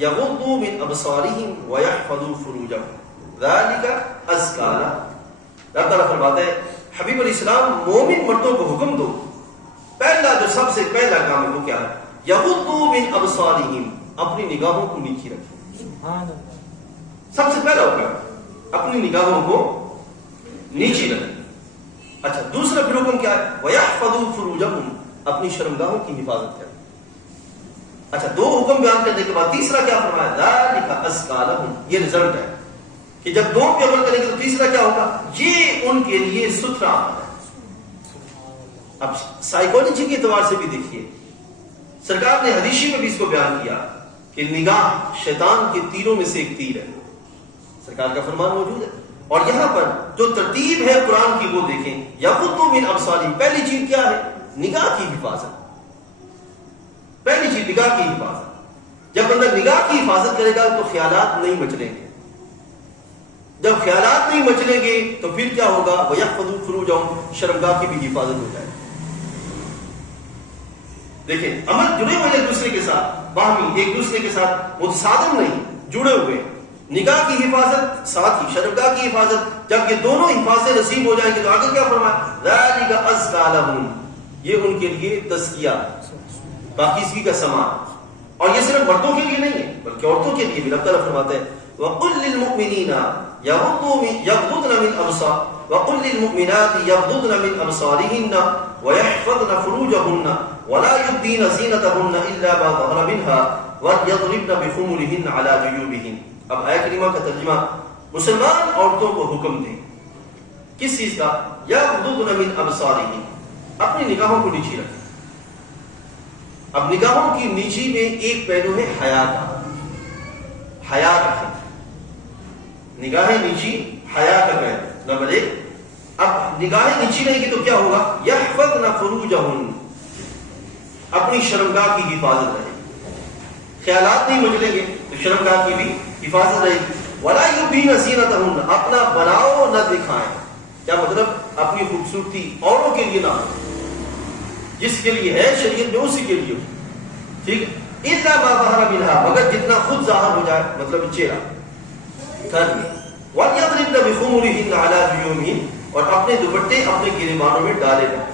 یغضوا من ابصارہم ویحفظوا فروجہم ذالک ازکی لہم۔ رب تعالیٰ فرماتا ہے حبیب علیہ السلام مومن مردوں کو حکم دو، پہلا جو سب سے پہلا کام ہے وہ کیا ہے؟ یغضوا من ابصارہم، اپنی نگاہوں کو نیچی رکھیں۔ سب سے پہلا حکم اپنی نگاہوں کو نیچی رکھیں۔ اچھا دوسرا پھر حکم کیا ہے؟ وَيَحْفَظُوا فُرُوجَهُمْ، اپنی شرمگاہوں کی حفاظت کریں۔ اچھا دو حکم بیان کرنے کے بعد تیسرا کیا فرمایا؟ ذَلِكَ أَزْكَىٰ لَهُمْ، یہ رزلٹ ہے کہ جب دو پہ عمل کریں گے تو تیسرا کیا ہوگا؟ یہ ان کے لیے ستھرا عمل ہے۔ اب سائیکولوجی کے اعتبار سے بھی دیکھیے، سرکار نے حدیثی میں بھی اس کو بیان کیا کہ نگاہ شیطان کے تیروں میں سے ایک تیر ہے، سرکار کا فرمان موجود ہے۔ اور یہاں پر جو ترتیب ہے قرآن کی وہ دیکھیں، یغضوا من ابصارہم، پہلی چیز کیا ہے؟ نگاہ کی حفاظت، پہلی چیز نگاہ کی حفاظت۔ جب بندہ نگاہ کی حفاظت کرے گا تو خیالات نہیں مچلیں گے، جب خیالات نہیں مچلیں گے تو پھر کیا ہوگا؟ وَيَحْفَظُوا فُرُوجَهُمْ، شرمگاہ کی بھی حفاظت ہو جائے۔ دیکھیں عمل جڑے ہوئے ایک دوسرے کے ساتھ، باہمی ایک دوسرے کے ساتھ متصادم نہیں، جڑے ہوئے، نگاہ کی حفاظت ساتھ ہی شرمگاہ کی حفاظت۔ جب یہ دونوں حفاظتیں نصیب ہو جائیں گے تو آگے کیا فرمایا؟ ذَلِكَ أَزْكَىٰ لَهُمْ، یہ ان کے لیے تزکیہ، پاکیزگی کا سامان۔ اور یہ صرف مردوں کے لیے نہیں ہے بلکہ عورتوں کے لیے بھی۔ رب تعالیٰ فرماتا ہے وَقُلْ لِلْمُؤْمِنِينَ يَغْضُضْنَ مِنْ أَبْصَارِهِنَّ وَقُلْ لِلْمُؤْمِنَاتِ يَغْضُضْنَ مِنْ أَبْصَارِهِنَّ وَيَحْفَظْنَ فُرُوجَهُنَّ وَلَا يُبْدِينَ زِينَتَهُنَّ إِلَّا مَا ظَهَرَ مِنْهَا وَلْيَضْرِبْنَ بِخُمُرِهِنَّ عَلَى جُيُوبِهِنَّ۔ اب آیت کریمہ کا ترجمہ، مسلمان عورتوں کو حکم دیں کس چیز کا؟ یغضضن من ابصارہن، اپنی نگاہوں کو نیچی رکھیں۔ اب نگاہوں کی نیچی میں ایک پہلو ہے حیا کا، حیا رکھیں، نگاہیں نیچی حیا کا پہلو نمبر ایک۔ اب نگاہیں نیچی رہیں گی تو کیا ہوگا؟ یحفظن فروجہن، اپنی شرمگاہ کی حفاظت رہے، خیالات نہیں مچلیں گے تو شرمگاہ کی بھی حفاظت رہے گی۔ وَلَا يُبْدِينَ زِينَتَهُنَّ، اپنا بناؤ نہ دکھائیں، کیا مطلب؟ اپنی خوبصورتی اوروں کے لیے نہ ہو، جس کے لیے ہے شریعت میں اسی کے لیے ہو، ٹھیک ہے، الا ما ظہر منھا، مگر جتنا خود ظاہر ہو جائے، مطلب چہرہ کر لیا، وَلْيَضْرِبْنَ بِخُمُرِهِنَّ عَلَى جُيُوبِهِنَّ، اور اپنے دوپٹے اپنے گریبانوں میں ڈالے جائیں۔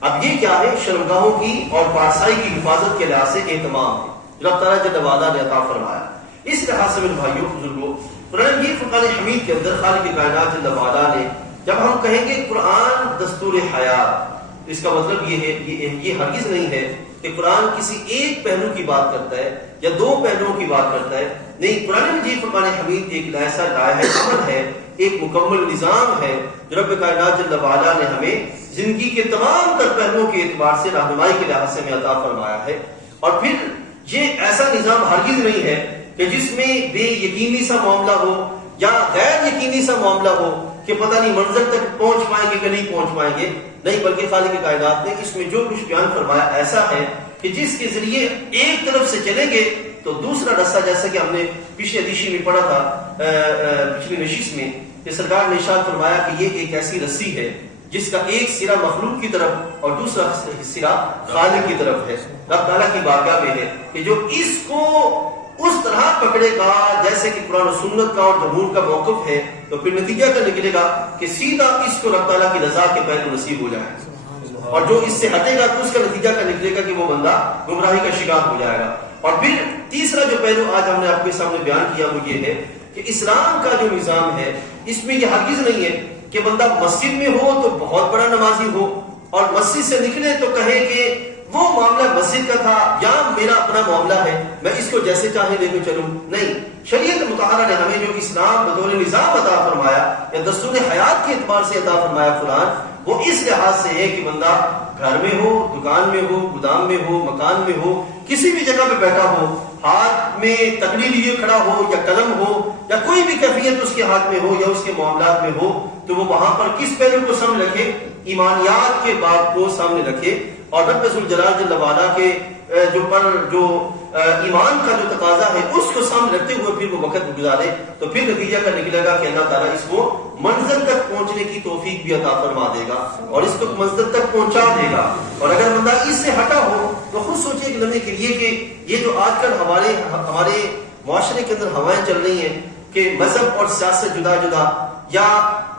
اب یہ کیا ہے؟ شرمگاہوں کی اور پارسائی کی حفاظت کے لحاظ سے اہتمام ہے جو اللہ تعالیٰ جل وعلا نے عطا فرمایا۔ اس لحاظ سے میرے بھائیوں بزرگوں، قرآن مجید فرقان حمید کے اندر خالق کائنات جل وعلا نے جب ہم کہیں گے قرآن دستور حیات، اس کا مطلب یہ ہے یہ ہرگز نہیں ہے کہ قرآن کسی ایک پہلو کی بات کرتا ہے یا دو پہلوؤں کی بات کرتا ہے، نہیں، قرآن مجید فرقان حمید ایک ایسا عمل ہے، ایک مکمل نظام ہے جو رب کائنات جل وعلا نے ہمیں زندگی کے تمام تر پہلوؤں کے اعتبار سے رہنمائی کے لحاظ سے ہمیں عطا فرمایا ہے۔ اور پھر یہ ایسا نظام ہرگز نہیں ہے کہ جس میں بے یقینی سا معاملہ ہو یا غیر یقینی سا معاملہ ہو کہ پتہ نہیں منظر تک پہنچ پائیں گے کہ نہیں پہنچ پائیں گے، نہیں، بلکہ خالق کائنات نے اس میں جو کچھ بیان فرمایا ایسا ہے کہ جس کے ذریعے ایک طرف سے چلیں گے تو دوسرا رستہ، جیسا کہ ہم نے پچھلے حدیث میں پڑھا تھا پچھلی نشست میں، کہ سرکار نے ارشاد فرمایا کہ یہ ایک ایسی رسی ہے جس کا ایک سرا مخلوق کی طرف اور دوسرا سرا خالق کی طرف ہے، رب تعالیٰ کی بارگاہ میں ہے، کہ جو اس کو اس طرح پکڑے گا جیسے کہ قرآن و سنت کا اور جمہور کا موقف ہے، تو پھر نتیجہ کیا نکلے گا کہ سیدھا اس کو رب تعالیٰ کی رضا کے پہلو نصیب ہو جائے، اور جو اس سے ہٹے گا تو اس کا نتیجہ کیا نکلے گا کہ وہ بندہ گمراہی کا شکار ہو جائے گا۔ اور پھر تیسرا جو پہلو آج ہم نے آپ کے سامنے بیان کیا وہ یہ ہے کہ اسلام کا جو نظام ہے اس میں یہ ہرگز نہیں ہے کہ بندہ مسجد میں ہو تو بہت بڑا نمازی ہو اور مسجد سے نکلے تو کہے کہ وہ معاملہ مسجد کا تھا یا میرا اپنا معاملہ ہے، میں اس کو جیسے چاہے لے کے چلوں۔ نہیں، شریعت مطہرہ نے ہمیں جو اسلام بطور نظام عطا فرمایا یا دستور حیات کے اعتبار سے عطا فرمایا قرآن، وہ اس لحاظ سے ہے کہ بندہ گھر میں ہو، دکان میں ہو، گودام میں ہو، مکان میں ہو، کسی بھی جگہ پہ بیٹھا ہو، ہاتھ میں تقریر لیے کھڑا ہو یا قلم ہو یا کوئی بھی کیفیت اس کے ہاتھ میں ہو یا اس کے معاملات میں ہو، تو وہ وہاں پر کس پہلو کو سامنے رکھے؟ ایمانیات کے بات کو سامنے رکھے، اور رب ذوالجلال جل وعلا کے جو ایمان کا جو تقاضا ہے اس کو سامنے رکھتے ہوئے پھر وہ وقت گزارے، تو پھر نتیجہ کا نکلے گا کہ اللہ تعالیٰ اس کو منزل تک پہنچنے کی توفیق بھی عطا فرما دے گا اور اس کو منزل تک پہنچا دے گا۔ اور اگر بندہ اس سے ہٹا ہو تو خود سوچے ایک لمحے کے لیے کہ یہ جو آج کل ہمارے معاشرے کے اندر ہوائیں چل رہی ہیں کہ مذہب اور سیاست جدا جدا، یا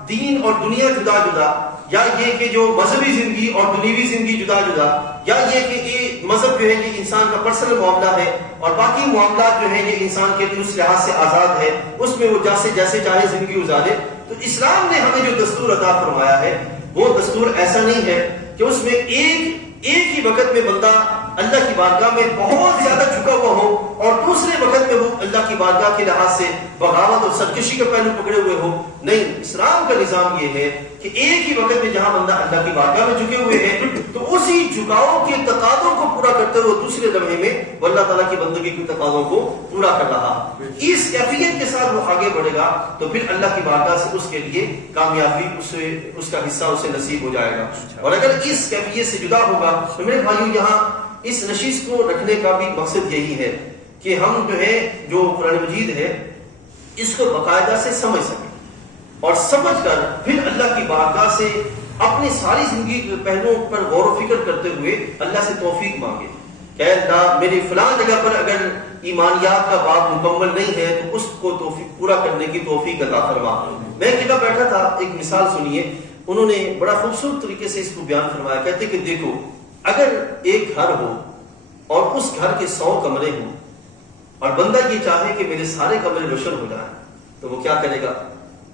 دین اور دنیا جدا جدا، یا یہ کہ جو مذہبی زندگی اور دنیوی زندگی جدا جدا، یا یہ کہ یہ مذہب جو ہے یہ انسان کا پرسنل معاملہ ہے اور باقی معاملات جو ہے یہ انسان کے لیے اس لحاظ سے آزاد ہے، اس میں وہ جیسے چاہے زندگی گزارے۔ تو اسلام نے ہمیں جو دستور عطا فرمایا ہے وہ دستور ایسا نہیں ہے کہ اس میں ایک ہی وقت میں بندہ اللہ کی بارگاہ میں بہت زیادہ جھکا ہوا ہو اور دوسرے وقت میں وہ اللہ کی بارگاہ کے لحاظ سے بغاوت اور سرکشی کا پہلو پکڑے ہوئے ہو۔ نہیں، اسلام کا نظام یہ ہے کہ ایک ہی وقت میں جہاں بندہ اللہ کی بارگاہ میں جھکے ہوئے ہیں تو اسی جھکاؤ کے تقاضوں کو پورا کرتے ہوئے دوسرے لمحے میں وہ اللہ تعالیٰ کی بندگی کے تقاضوں کو پورا کر رہا، اس کیفیت کے ساتھ وہ آگے بڑھے گا تو پھر اللہ کی بارگاہ سے اس کے لیے کامیابی اس کا حصہ اسے نصیب ہو جائے گا۔ اور اگر اس کیفیت سے جدا ہوگا تو میرے بھائیو یہاں اس نشست کو رکھنے کا بھی مقصد یہی ہے کہ ہم جو قرآن مجید ہے اس کو باقاعدہ سے سمجھ سکیں اور سمجھ کر پھر اللہ کی بارگاہ سے اپنی ساری زندگی کے پہلوؤں پر غور و فکر کرتے ہوئے اللہ سے توفیق مانگے کہ اللہ میری فلاں جگہ پر اگر ایمانیات کا باب مکمل نہیں ہے تو اس کو توفیق پورا کرنے کی توفیق عطا فرما۔ میں ایک جگہ بیٹھا تھا، ایک مثال سنیے، انہوں نے بڑا خوبصورت طریقے سے اس کو بیان فرمایا، کہتے کہ دیکھو اگر ایک گھر ہو اور اس گھر کے 100 کمرے ہوں اور بندہ یہ چاہے کہ میرے سارے کمرے روشن ہو جائیں تو وہ کیا کرے گا؟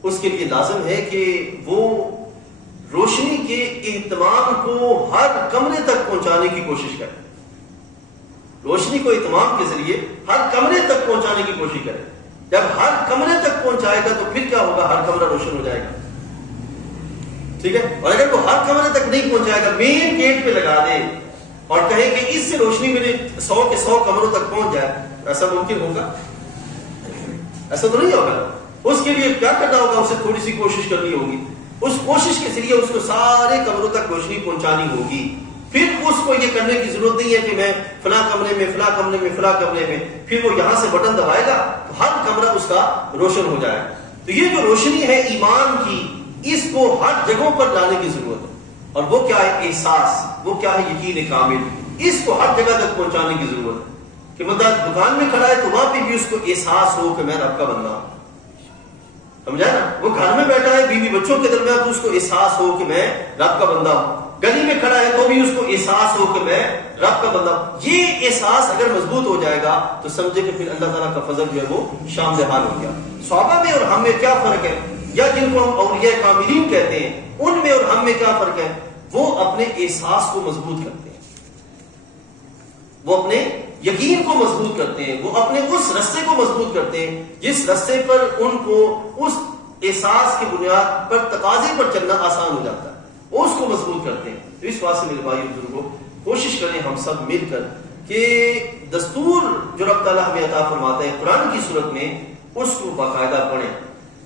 اس کے لیے لازم ہے کہ وہ روشنی کے اہتمام کو ہر کمرے تک پہنچانے کی کوشش کرے، روشنی کو اہتمام کے ذریعے ہر کمرے تک پہنچانے کی کوشش کرے۔ جب ہر کمرے تک پہنچائے گا تو پھر کیا ہوگا؟ ہر کمرہ روشن ہو جائے گا، ٹھیک ہے۔ اور اگر وہ ہر کمرے تک نہیں پہنچائے گا، مین گیٹ پہ لگا دے اور کہے کہ اس سے روشنی میرے 100 کے 100 کمروں تک پہنچ جائے، ایسا ممکن ہوگا؟ ایسا تو نہیں ہوگا۔ اس کے لیے کیا کرنا ہوگا؟ اسے تھوڑی سی کوشش کرنی ہوگی، اس کوشش کے ذریعے اس کو سارے کمروں تک روشنی پہنچانی ہوگی۔ پھر اس کو یہ کرنے کی ضرورت نہیں ہے کہ میں فلاں کمرے میں فلاں کمرے میں فلاں کمرے میں، پھر وہ یہاں سے بٹن دبائے گا تو ہر کمرہ اس کا روشن ہو جائے گا۔ تو یہ جو روشنی ہے ایمان کی، اس کو ہر جگہوں پر لانے کی ضرورت ہے۔ اور وہ کیا ہے احساس، وہ کیا ہے یقین کامل. اس کو ہر جگہ تک پہنچانے کی ضرورت ہے کہ بندہ دکان میں کھڑا ہے تو وہاں پہ بھی اس کو احساس ہو کہ میں رب کا بندہ ہوں. سمجھا نا؟ وہ گھر میں بیٹھا ہے بیوی بچوں کے درمیان تو اس کو احساس ہو کہ میں رب کا بندہ ہوں. گلی میں کھڑا ہے تو بھی اس کو احساس ہو کہ میں رب کا بندہ ہوں. یہ احساس اگر مضبوط ہو جائے گا تو سمجھے کہ پھر اللہ تعالیٰ کا فضل جو ہے وہ شامل حال ہو گیا. صحابہ میں اور ہم میں کیا فرق ہے، یا جن کو ہم اولیاء کاملین کہتے ہیں ان میں اور ہم میں کیا فرق ہے؟ وہ اپنے احساس کو مضبوط کرتے ہیں، وہ اپنے یقین کو مضبوط کرتے ہیں، وہ اپنے اس رستے کو مضبوط کرتے ہیں جس رستے پر ان کو اس احساس کی بنیاد پر تقاضے پر چلنا آسان ہو جاتا ہے، وہ اس کو مضبوط کرتے ہیں. تو اس بات سے میرے بھائی بزرگوں کوشش کریں ہم سب مل کر کہ دستور جو رب تعالیٰ ہمیں عطا فرماتا ہے قرآن کی صورت میں اس کو باقاعدہ پڑھیں،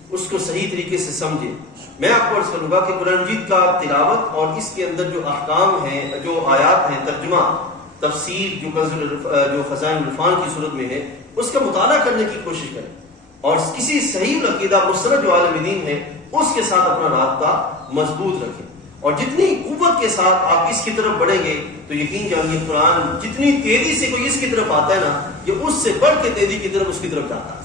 اس کو صحیح طریقے سے سمجھیں. میں آپ کو عرض کروں گا کہ قرآن مجید کا تلاوت اور اس کے اندر جو احکام ہیں، جو آیات ہیں، ترجمہ، تفسیر جو خزائن العرفان کی صورت میں ہے اس کا مطالعہ کرنے کی کوشش کریں اور کسی صحیح عقیدہ مستند جو عالم دین ہے اس کے ساتھ اپنا رابطہ مضبوط رکھیں. اور جتنی قوت کے ساتھ آپ اس کی طرف بڑھیں گے تو یقین جانیے قرآن جتنی تیزی سے کوئی اس کی طرف آتا ہے نا یہ اس سے بڑھ کے تیزی کی طرف اس کی طرف جاتا ہے،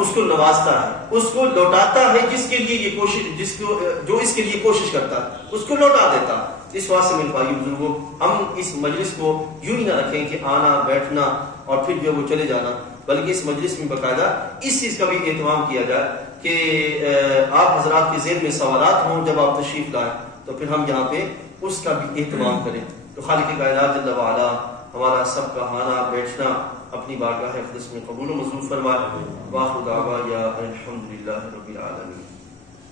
اس کو نوازتا ہے، اس کو لوٹاتا ہے جس کے لیے یہ کوشش، جو اس کے لیے کوشش کرتا ہے اس کو لوٹا دیتا ہے. اس واسطے میرے بھائی بزرگوں ہم اس مجلس کو یوں ہی نہ رکھیں کہ آنا بیٹھنا اور پھر جو وہ چلے جانا، بلکہ اس مجلس میں باقاعدہ اس چیز کا بھی اہتمام کیا جائے کہ آپ حضرات کے ذہن میں سوالات ہوں جب آپ تشریف لائیں تو پھر ہم یہاں پہ اس کا بھی اہتمام کریں. تو خالق کائنات جل وعلا ہمارا سب کا آنا بیٹھنا اپنی بارگاہ اقدس میں قبول و منظور فرمائے. واخر دعوانا الحمدللہ رب العالمین.